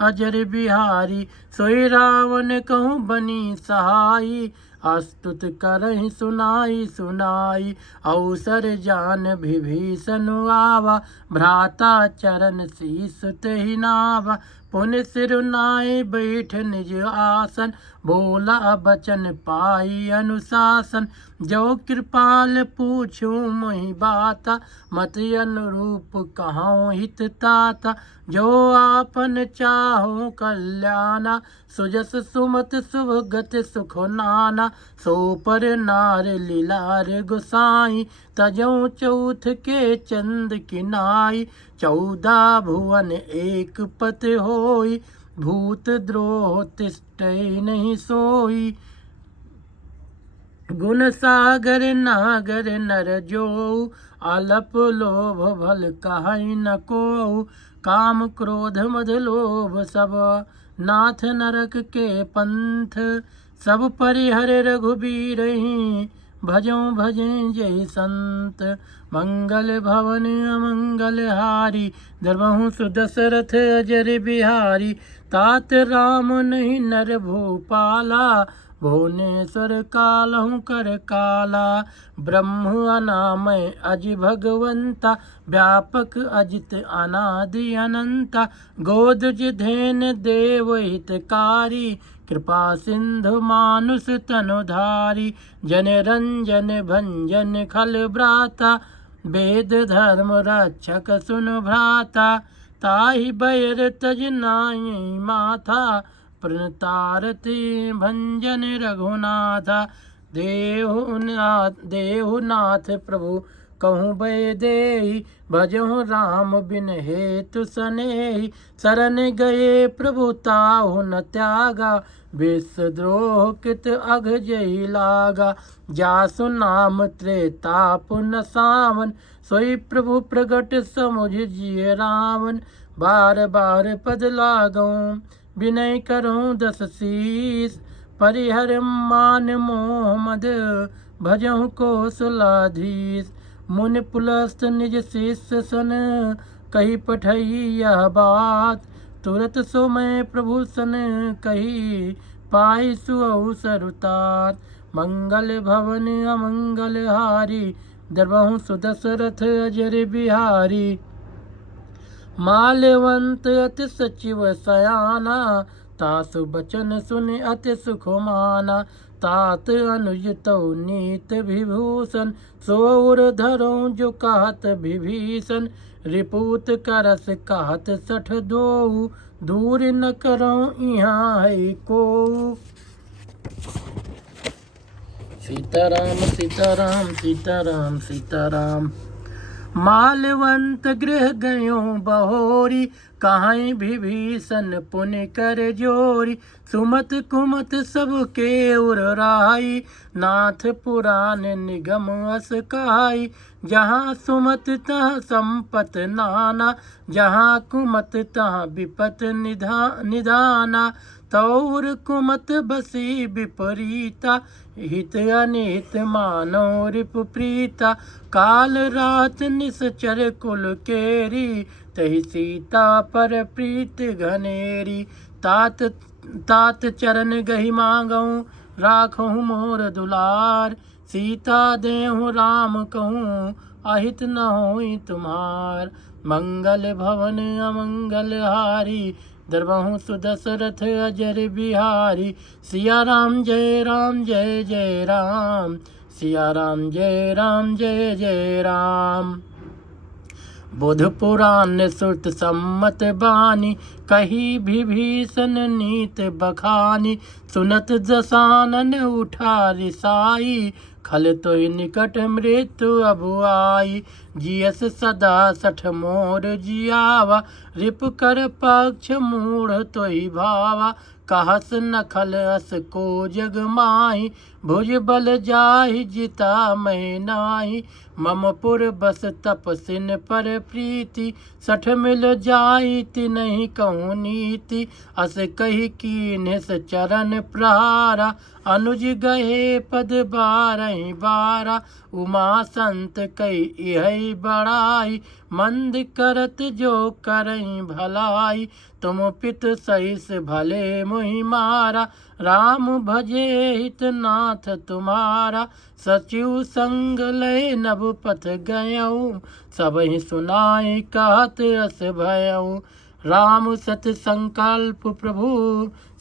अजर बिहारी। सोई रावण कहूँ बनी सहाई, अस्तुत करहि सुनाई सुनाई। अवसर जान विभीषण आवा, भ्राता चरण शीस तेहि नावा। पुन सिर नाय बैठ निज आसन, बोला बचन पाई अनुशासन। जो कृपाल पूछू मोहि बाता, मत अनुरूप कहाँ हित ताता। जो आपन चाहो कल्याणा, सुजस सुमत शुभ गति सुख नाना। सो पर नार लीलार गोसाई, तजौ चौथ के चंद किनाई। 14 भुवन एक पत होई, भूत द्रोह तिष्ठै नहीं सोई। गुण सागर नागर नर जो, आलप लोभ भल कहै न कोउ। काम क्रोध मद लोभ सब, नाथ नरक के पंथ। सब परिहर रघुबीरहि, भजो भजें जय संत। मंगल भवन अमंगल हारी, दबहु सुदशरथ अजर बिहारी। तात राम नहीं नर भूपाला, भुवनेश्वर कालहु कर काला। ब्रह्म अनामय अज भगवंता, व्यापक अजित अनादि अनंता। गोदज धेन देव हितकारी, कृपा सिंधु मानुष तनुधारी। जन रंजन भंजन खल भ्राता, वेद धर्म रक्षक सुन भ्राता। ताहि बैर तज नाहि माथा, प्रणतारति भंजन रघुनाथा। देहुनाथ प्रभु कहूँ बैदेहि, भजहु राम बिन हेतु सनेहि। शरण गए प्रभु ताहु न त्यागा, विषद्रोह कृत अघ जहि लागा। जासु नाम त्रेताप न सावन, सोई प्रभु प्रगट समुझ जिय रावण। बार बार पद लागऊं, विनय करऊं दस शीस। परिहर मान मोह मद, भजहु कौशलाधीश। मुनि पुलस्त निज शिष्य सन, कही पठई यह बात। तुरत सो मैं प्रभु सन कही, पाई सुअवसर तात। मंगल भवन अमंगल हारी, दबहु सुदशरथ अजर बिहारी। माल्यवंत अति सचिव सयाना, तासु बचन सुनि अति सुख माना। तात अनुज तौ नीत विभूषण, सोर धरऊं जो कहत विभीषण। रिपुत करस कहत 62, दूर न करऊं यहाँ है को। सीताराम सीताराम सीताराम सीताराम। मालवंत गृह गयो बहोरी, कहाई विभीषण पुनि कर जोरी। सुमत कुमत सब के उर राई, नाथ पुराण निगम अस कहाई। जहाँ सुमत तहाँ संपत नाना, जहाँ कुमत तहाँ विपत निधाना। तौर कुमत बसी विपरीता, हित अनिहित मानो रिपु प्रीता। काल रात निश्चर कुल केरी, तहि सीता पर प्रीत घनेरी। तात चरण गहि मांगऊं, राखहु मोर दुलार। सीता देहु राम कहूँ, अहित न होई तुम्हार। मंगल भवन अमंगल हारी, दबहु सुदशरथ अजर बिहारी। सिया राम जय राम जय जय राम, सिया राम जय राम जय जय राम। बुध पुराण सुरत सम्मत बानी, कही विभीषण नीत बखानी। सुनत दसानन उठा रिसाई, खल तोहि निकट मृत्यु अब आई। जियस सदा सठ मोर जियावा, रिप कर पक्ष मूढ़ तोहि भावा। कहस नखल अस को जग माही, भुज बल जाहि जिता मैं नाही। मम पुर बस तपसिन पर प्रीति, सठ मिल जाई तिनहि कहूँ नीति। अस कही कीन्हिस चरण प्रहारा, अनुज गहे पद बारहि बारा। उमा संत कई इहै बड़ाई, मंद करत जो करई भलाई। तुम पित सहिस भले मुहि मारा, राम भजे हित नाथ तुम्हारा। सचिव संग लय नभ पथ गयऊँ, सबहि सुनाई कहत अस भयऊँ। राम सत संकल्प प्रभु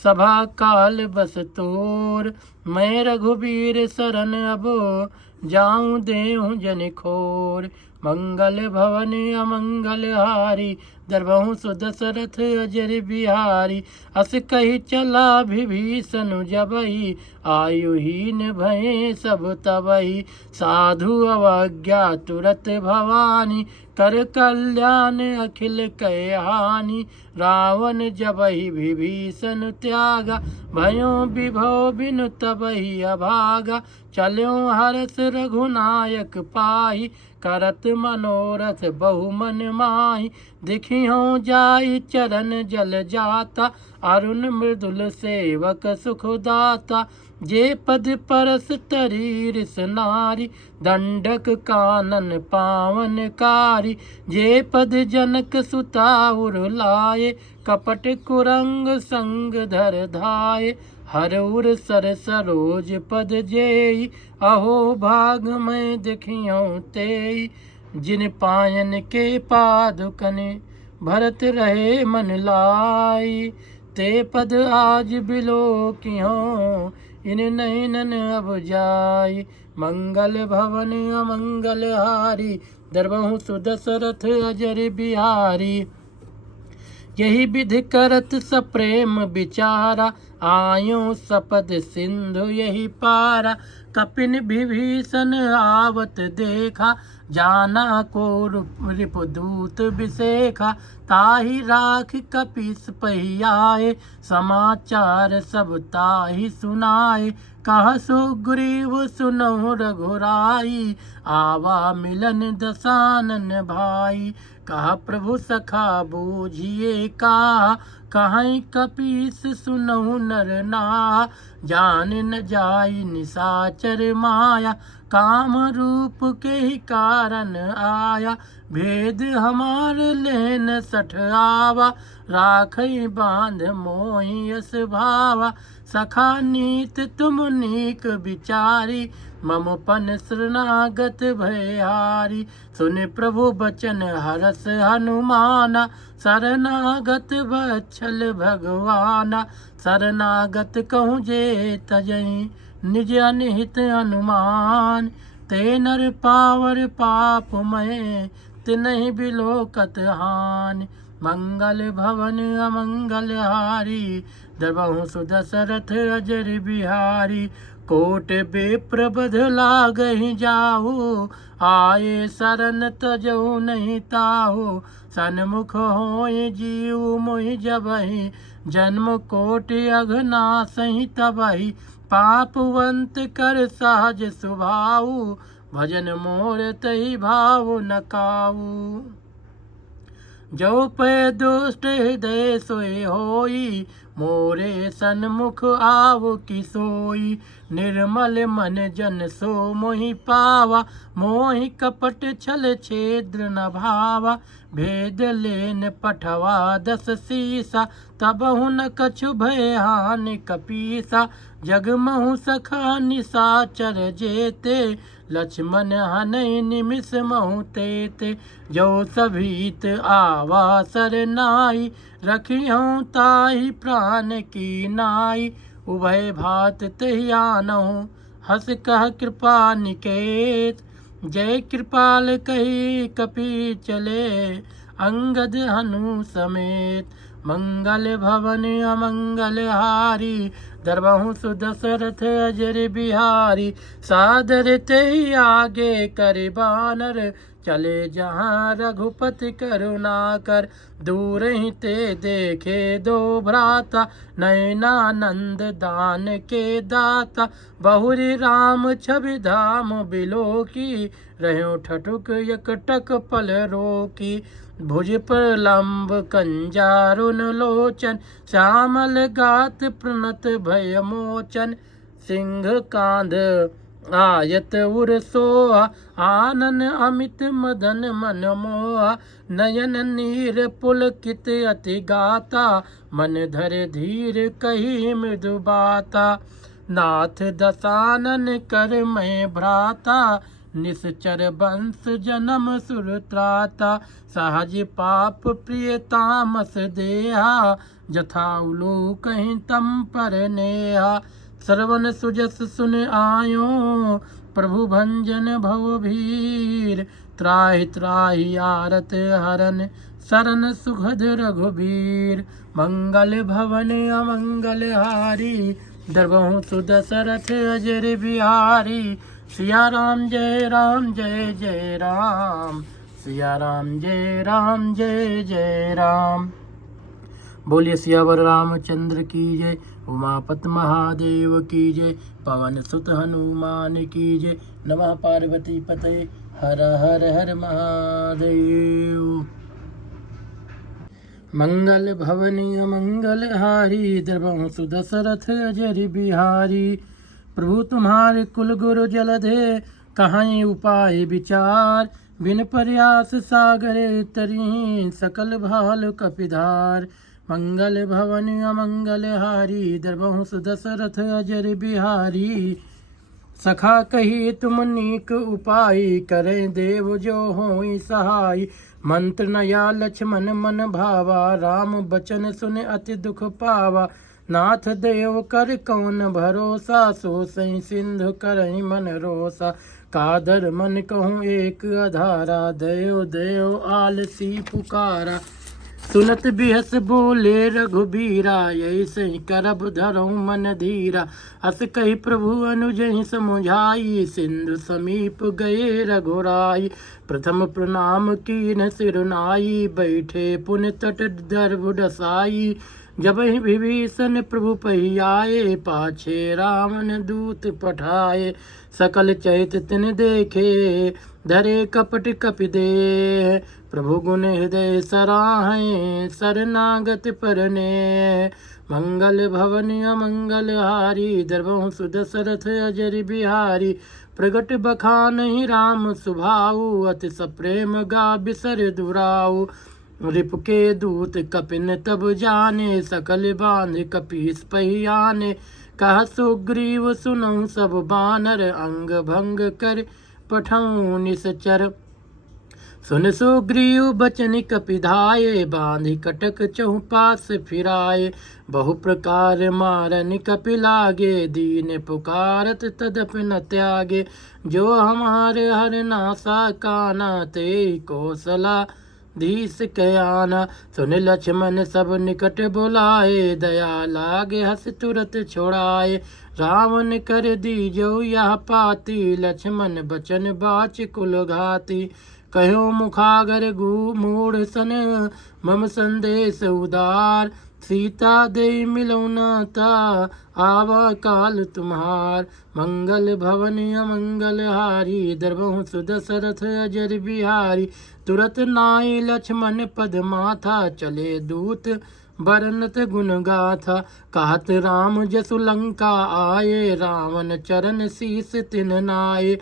सभा काल बस तोर। मैं रघुबीर शरण अब जाऊं देहूँ जन खोर। मंगल भवन अमंगल हारी, दरबहु सुदशरथ अजर बिहारी। अस कही चला विभीषण जबहि, आयुहीन भये सब तबहि। साधु अवज्ञा तुरत भवानी, कर कल्याण अखिल कै हानि। रावण जबहि विभीषण त्यागा, भयो विभव बिनु तबहि अभागा। चल्यों हरस रघुनायक पाई, करत मनोरथ बहु मन माही। दिखियों जाई चरण जल जाता, अरुण मृदुल सेवक सुखदाता। जे पद परस तरी रिस नारी, दंडक कानन पावन कारी। जे पद जनक सुता उर लाए, कपट कुरंग संग धर धाये। हर उर सर सरोज पद जेई, अहो भाग मैं देखियों तेई। जिन पायन के पादुकन, भरत रहे मन लाई। ते पद आज बिलो कियों, इन नैनन अब जाई। मंगल भवन अमंगल हारी, दरबहु सुदशरथ अजर बिहारी। यही विधि करत सप्रेम विचारा, आयो सपद सिंधु यही पारा। कपिन विभीषण आवत देखा, जाना को रिपुदूत बिसेखा। ताहि राख कपीस पहियाए, समाचार सब ताहि सुनाए। कह सुग्रीव सुनहु रघुराई, आवा मिलन दसानन भाई। कहा प्रभु सखा बूझिए कहा, कहीं कपीस सुनहु नर नाहा। जान न जाई निशाचर माया, काम रूप के ही कारण आया। भेद हमार लेन सठ आवा, राखई बांध मोहि यस भावा। सखा नीत तुम नीक विचारी, मम पन शरणागत भयहारी। सुन प्रभु बचन हरस हनुमाना, शरणागत वत्सल भगवाना। शरणागत कहूँ जे तजहि, निज अनिहित अनुमान। ते नर पावर पाप मय, तिनहि बिलोकत हानि। मंगल भवन अमंगल हारी, दरबहु सुदशरथ अजर बिहारी। कोट विप्र बध लागहि जाहु, आये शरण तजहु नहीं ताहु। सन्मुख होय जीव मोहि जबहि, जन्म कोटि अघनासहि तबहि। पापवंत कर सहज सुभाऊ, भजन मोर तहि भाव न काऊ। जो पै दुष्ट हृदय सोए होई, मोरे सन्मुख आव की सोई। निर्मल मन जन सो मोहि पावा, मोहि कपट छल छेद्र न भावा। भेद लेन पठवा दस सीसा, तबहु न कछु भय हानि कपीसा। जगमहु सखा निशाचर जेते, लक्ष्मण हनहि निमिष महु तेते। जो सभीत आवा सरनाई, रखिहउँ ताहि प्राण की नाई। उभय भात तहि आनहु, हस कह कृपा निकेत। जय कृपाल कही कपि चले, अंगद हनु समेत। मंगल भवन अमंगल हारी, दरबहु सुदशरथ अजर बिहारी। सादर ते आगे कर बानर, चले जहाँ रघुपति करुणा कर। दूर ही ते देखे दो भ्राता, नयनानंद दान के दाता। बहुरी राम छवि धाम बिलो की, रहो ठठुक एकटक पल रोकी। भुज पर लंब कंजारुन लोचन, श्यामल गात प्रणत भय मोचन। सिंह कांध आयत उर सोहा, आनन अमित मदन मन मोहा। नयन नीर पुलकित अति गाता, मन धर धीर कही मृदु बाता। नाथ दसानन कर मैं भ्राता, निश्चर वंश जन्म सुर त्राता। सहज पाप प्रिय तामस देहा, जथा उलोक कहीं तम पर नेहा। श्रवण सुजस सुन आयो, प्रभु भंजन भव भीर। त्राहि त्राहि आरत हरन, शरण सुखद रघुबीर। मंगल भवन अमंगल हारी, दरबहु सुदशरथ अजर बिहारी। सिया राम जय राम जय जय राम, सिया राम जय राम जय जय राम। बोलिए सियावर रामचंद्र की जय, उमापत महादेव की जय, पवन सुत हनुमान की जय। नमः पार्वती पते हर हर हर महादेव। मंगल भवनी अमंगल हारी, दरबहु सुदशरथ अजर बिहारी। प्रभु तुम्हारे कुल गुरु जलधे, कहाँ उपाय विचार। बिन प्रयास सागरे तरी, सकल भाल कपिधार। मंगल भवन अमंगल हारी, दरबहु सुदशरथ अजर बिहारी। सखा कही तुम नीक उपाय, करें देव जो होई सहाय। मंत्र नया लक्ष्मण मन भावा, राम बचन सुन अति दुख पावा। नाथ देव कर कौन भरोसा, सो सही सिंधु करहि मन रोसा। कादर मन कहूँ एक अधारा, दयो दयो आलसी पुकारा। सुनत बिहस बोले रघुबीरा, यही सही करब धरऊ मन धीरा। अस कही प्रभु अनुजहि समुझाई, सिंधु समीप गए रघुराई। प्रथम प्रणाम कीन सिरुनाई, बैठे पुन तट दर्भ डसाई। जब विभीषण प्रभु पही आए, पाछे रावण दूत पठाए। सकल चैत तिन देखे, धरे कपट कपि दे। प्रभु गुण हृदय सराहें, शरणागत परने। मंगल भवन अमंगल हारी, दरबहु सुदशरथ अजर बिहारी। प्रगट बखानहि राम सुभाऊ, अति सप्रेम गा बिसर दुराऊ। रिप के दूत कपिन तब जाने, सकल बांध कपीस पहियाने। कह सुग्रीव सुनऊ सब बानर, अंग भंग कर पठऊ निसचर। सुन सुग्रीव बचन कपिधाये, बांधि कटक चहुपास फिराए। बहु प्रकार मारन कपि लागे, दीन पुकारत तदपि न त्यागे। जो हमारे हर नासा काना, ते कौशला धीस कयाना। सुन लक्ष्मण सब निकट बुलाए, दया लागे हस तुरत छोड़ाए। रावण कर दीजो यह पाती, लक्ष्मण बचन बाच कुल घाती। कहो मुखागर गु मूढ़ सन, मम संदेश उदार। सीता दे मिलौनाता, आवा काल तुम्हार। मंगल भवन अमंगल हारी, दरबहु सुदशरथ अजर बिहारी। तुरत नाई लक्ष्मण पद माथा, चले दूत बरनत गुण गाथा। कहत राम जसु लंका आए, रावण चरण शीस तिन नाये।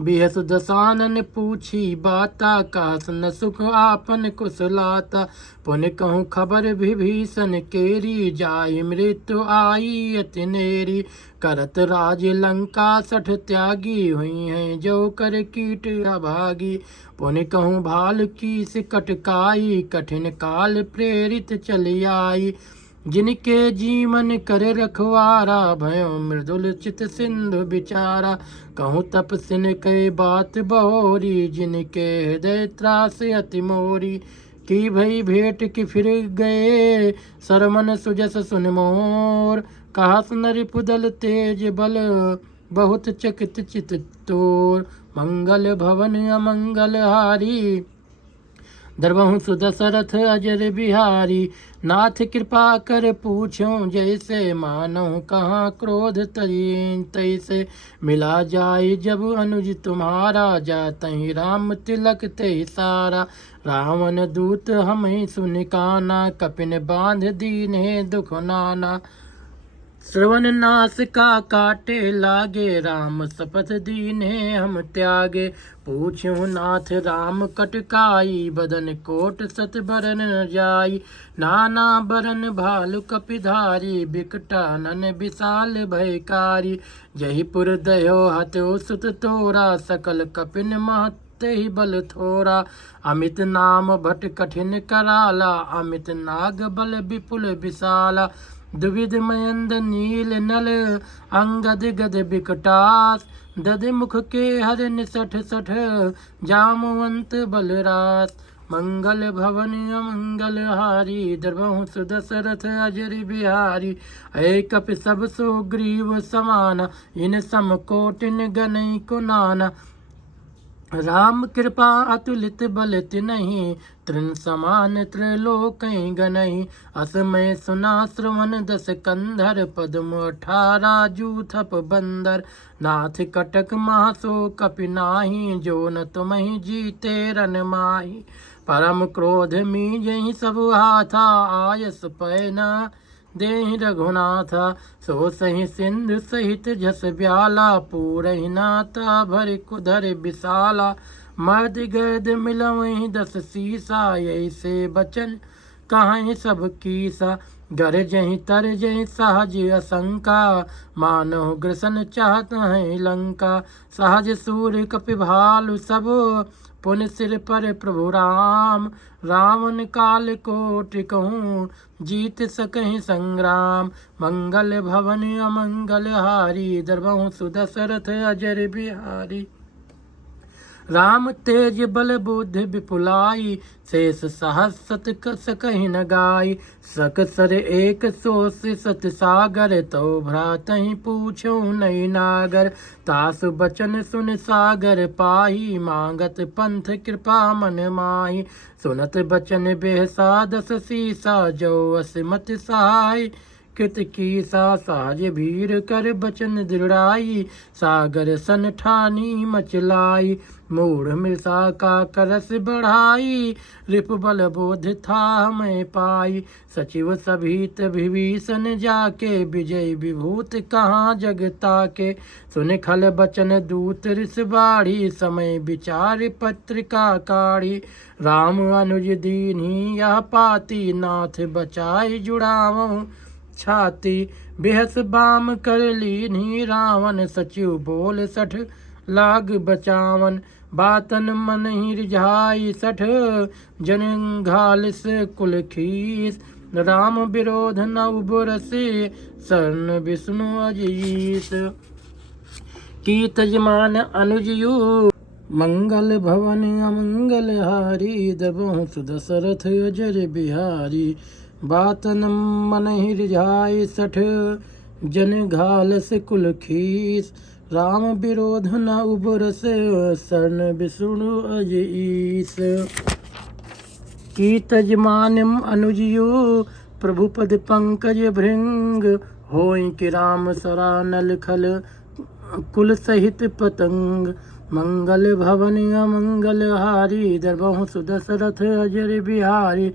बिहस दसानन पूछी बाता, कास न सुख आपन कुशलाता। पुन कहूँ खबर विभीषण केरी, जाहि मृत्यु आई अति नेरी। करत राज लंका सठ त्यागी, हुई हैं जो कर कीट अभागी। पुन कहूँ भाल की सिकटकाई, कठिन काल प्रेरित चली आई। जिनके जीवन कर रखवारा, भयो मृदुल चित सिंधु बिचारा। कहूँ तपसिन कई बात बहोरी, जिनके हृदय त्रास अति मोरी। की भई भेंट कि फिर गए, सरमन सुजस सुन मोर। कहा सुन रिपुदल तेज बल, बहुत चकित चित तोर। मंगल भवन अमंगल हारी, दरबहु सुदशरथ अजर बिहारी। नाथ कृपा कर पूछूं जैसे, मानो कहाँ क्रोध तैसे। मिला जाय जब अनुज तुम्हारा, जातहि राम तिलक ते सारा। रावण दूत हमें सुन काना, कपिन बांध दीन्हे दुख नाना। श्रवण नास का काटे लागे, राम शपथ दीन्हे हम त्यागे। पूछ्यो नाथ राम कटकाई, बदन कोट सत बरन जाई। नाना बरन भालु कपिधारी, बिकटानन विशाल भयकारी। जहीपुर दयो हत्यो सुत तोरा, सकल कपिन महते ही बल थोरा। अमित नाम भट कठिन कराला, अमित नाग बल विपुल विशाला। द्विविध मयंद नील नल, अंगद गद बिकटास। दध मुख के हर निसठ सठ, जामवंत बलरास। मंगल भवन अमंगल हारी, दरबहु सुदशरथ अजर बिहारी। ऐ कपि सब सो ग्रीव समाना, इन सम कोटिन गनई को नाना। राम कृपा अतुलित बल तिन्हि, तृण समान त्रैलोक्य गनहि। असमय सुना श्रवण दस कंधर, पद्म 18 जूथप बंदर। नाथ कटक महासो कपि नाही, जो न तुमहि जीते रन माही। परम क्रोध मीजहि सब हाथा, आयस पै न देहि रघुनाथा। सो सहि सिंधु सहित झस ब्याला, पूरहि नाता भर कुधर विशाला। मर्द गर्द मिलवहि 10 सीसा, ऐसे बचन कहीं सब कीसा। गरजहि तरजहि सहज असंका, मानो ग्रसन चाहत हैं लंका। सहज सूर कपि भालु सब, पुन सिर पर प्रभु राम। रावण काल कोटि कहूँ, जीत सकहि संग्राम। मंगल भवन अमंगल हारी, दरबहु सुदशरथ अजर बिहारी। राम तेज बल बुद्धि विपुलाई, शेष सहस सत सकहि न गाई। सकसर एक सोस सत सागर, तो भ्रातहि पूछो नई नागर। तासु बचन सुन सागर पाही, मांगत पंथ कृपा मन माही। सुनत बचन बेहसा 10 सीसा, जो असिमत सहाय कृत कीसा। सहज भीर कर बचन दृढ़ाई, सागर सन ठानी मचलाई। मूढ़ मृषा का करस बढ़ाई, रिपु बल बोध था मैं पाई। सचिव सभीत विभीषण जाके, विजय विभूत कहाँ जगता के। सुन खल बचन दूत ऋष बाढ़ी, समय विचार पत्रिका काढ़ी। राम अनुज दीन्ही यह पाती, नाथ बचाई जुड़ावहु छाती। बेहस बाम कर लीन्ही रावण, सचिव बोल 60 लाग बचावन। बातन मन ही रिझाई 60, जन घालिस कुल खीस। राम विरोध न उबरसे, शरण विष्णु अजीत। की तजमान अनुजयु, मंगल भवन अमंगल हारी। दरबहु सुदशरथ अजर बिहारी। बातन मन ही रिझाई 60, जन घालस कुल खीस। राम विरोध न उबरस, शरण विष्णु अजीस। की तजमान अनुजयु, प्रभु पद पंकज भृंग। होई कि राम सरानल खल, कुल सहित पतंग। मंगल भवन अमंगल हारी, दरबहु सुदशरथ अजर बिहारी।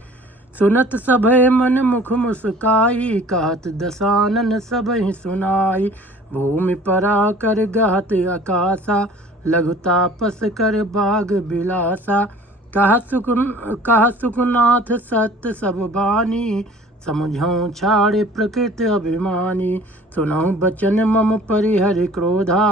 सुनत सभय मन मुख मुस्काई, कहत दसानन सबहि सुनाई। भूमि परा कर गहत आकाशा, लघु तापस कर बाग बिलासा। कह सुखनाथ सत्य सब बानी, समझौं छाड़े प्रकृति अभिमानी। सुनहु बचन मम परिहरि क्रोधा,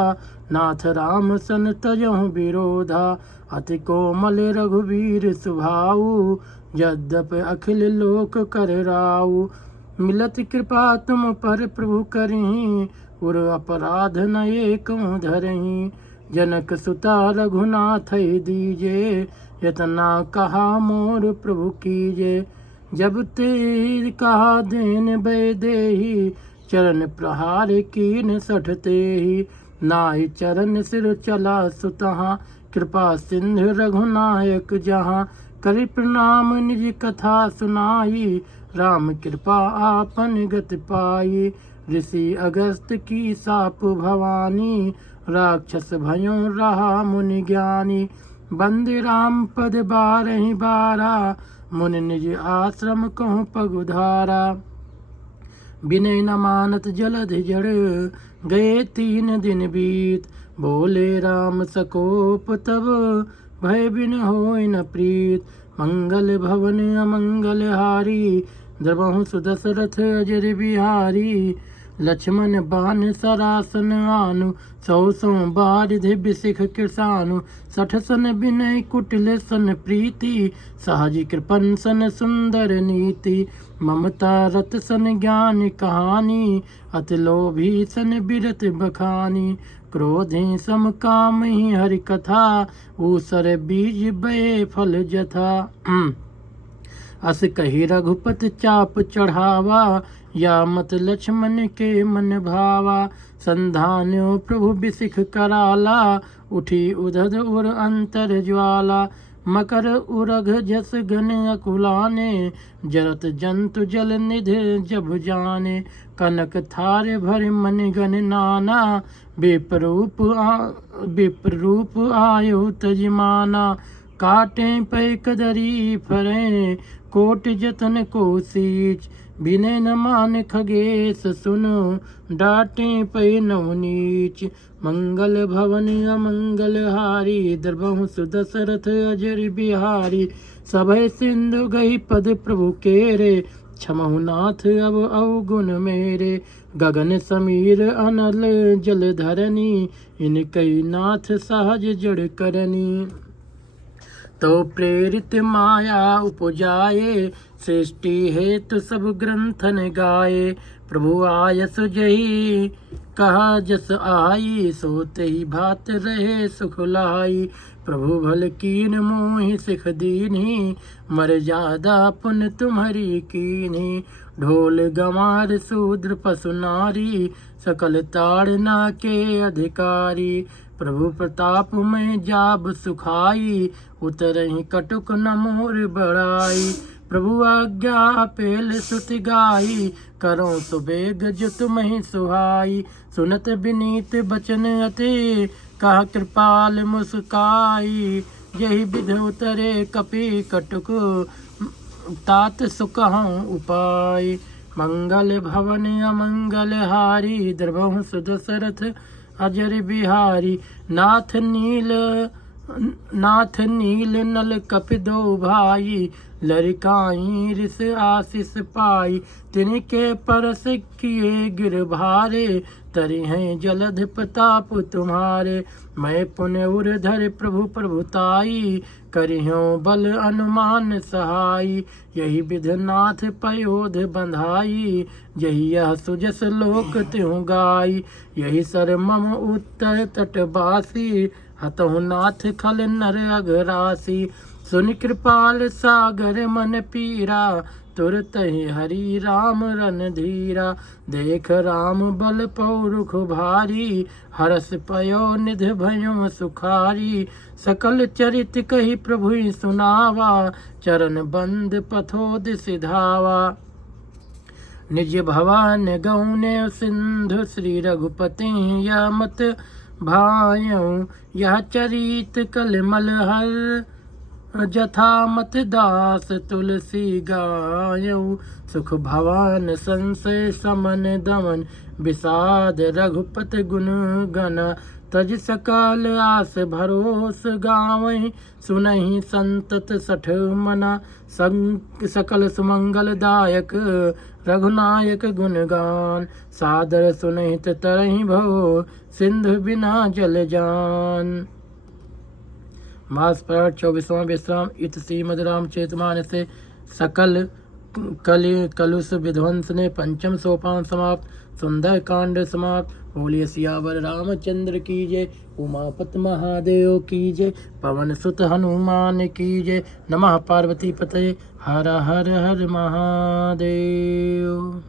नाथ राम सन तजहु विरोधा। अति कोमल रघुवीर सुभाऊ, यद्यपि अखिल लोक कर राऊ। मिलत कृपा तुम पर प्रभु करहीं, उर अपराध न एकं धरहीं। जनक सुता रघुनाथ दीजे, यतना कहा मोर प्रभु कीजे। जब ते कहा देन बै देही, चरण प्रहार कीन सठते ही। नाहि चरण सिर चला सुतहाँ, कृपा सिंधु रघुनायक जहाँ। करि प्रणाम निज कथा सुनाई, राम कृपा आपन गति पाई। ऋषि अगस्त की साप भवानी, राक्षस भयों रहा मुनि ज्ञानी। बंदि राम पद बारहि बारा, मुनि निज आश्रम कहूँ पगुधारा। विनय न मानत जलधि जड़, गए 3 दिन बीत। बोले राम सकोप तब, भय बिन होय न प्रीत। मंगल भवन अमंगल हारी, द्रवहु सुदशरथ अजर बिहारी। लक्ष्मण बान सरासन आनु, 100 बारिधि बिसिख कृसानु। 60 सन विनय कुटिल सन प्रीति, सहज कृपन सन सुंदर नीति। ममता रत सन ज्ञान कहानी, अति लोभी सन बिरत बखानी। क्रोधि सम काम ही हरि कथा, ऊसर बीज बये फल जथा। अस कही रघुपति चाप चढ़ावा, या मत लक्ष्मण के मन भावा। संधान्यो प्रभु बिसिख कराला, उठी उधध उर अंतर ज्वाला। मकर उरघ जस गण अकुलाने, जरत जंतु जल निध जब जाने। कनक थार भर मन गण नाना, विप्ररूप आयु तजमाना। काटे पै कदरी फरे, कोट जतन को सींच। विनय न मान खगेश सुनो, डांटे पै नवनीच। मंगल भवन अमंगल हारी, द्रवहु सुदशरथ अजर बिहारी। सभय सिंधु गई पद प्रभु केरे, क्षमहु नाथ अब अवगुण मेरे। गगन समीर अनल जल धरनी, इनकई नाथ सहज जड़ करनी। तो प्रेरित माया उपजाए, सृष्टि हेतु सब ग्रंथन गाए। प्रभु आयस जही कहा जस आई, सोते ही भात रहे सुख लाई। प्रभु भल कीन मोहि सिख दीन्ही, मर्यादा पुन तुम्हारी कीन्ही। ढोल गंवार शूद्र पशु नारी, सकल ताड़ना के अधिकारी। प्रभु प्रताप में जाब सुखाई, उतरहि कटुक न मोर बड़ाई। प्रभु आज्ञा पेल सुत गाई, करो सुबेग जो तुम्हि सुहाई। सुनत विनीत बचन अति, कहा कृपाल मुस्काई। यही विध उतरे कपि कटुक, तात सुकहु उपाय। मंगल भवन अमंगल हारी, द्रवहु सुदशरथ अजर बिहारी। नाथ नील नल कपि दो भाई, लरिकाई रिस आशीष पाई। तिनके परस किए गिर भारे, तरि हैं जलधि प्रताप तुम्हारे। मैं पुण्य उरधर प्रभु प्रभुताई, करिह्यो बल अनुमान सहाई। यही विधनाथ पयोध बंधाई, यही यह सुजस लोक त्यों गाई। यही सर मम उत्तर तटवासी, हतहु नाथ खल नर अघरासी। सुन कृपाल सागर मन पीरा, तुरत ही हरि राम रन धीरा। देख राम बल पौरुख भारी, हरस पयो निध भयो सुखारी। सकल चरित कही प्रभु सुनावा, चरण बंद पथोद सिधावा। निज भवन गौने सिंधु, श्री रघुपति या मत भायऊ। यह चरित कलमल हर, जथा मत दास तुलसी गायऊ। सुख भवन संशय समन दमन, विषाद रघुपत गुण गण। तज सकल आस भरोस गावहि, सुनहि संतत सठ मना। सकल सुमंगल दायक, रघुनायक गुणगान। सादर सुनहित तरहि भव, सिंधु बिना जल जान। मास पर 24वां विश्राम। इत श्रीमद् रामचरितमानस से सकल कलुष विध्वंस ने 5म सोपान समाप्त। सुंदर कांड समाप्त। बोलिए सियावर रामचंद्र की जय। उमापति महादेव की जय। पवन सुत हनुमान की जय। नमः पार्वती पते हर हर हर महादेव।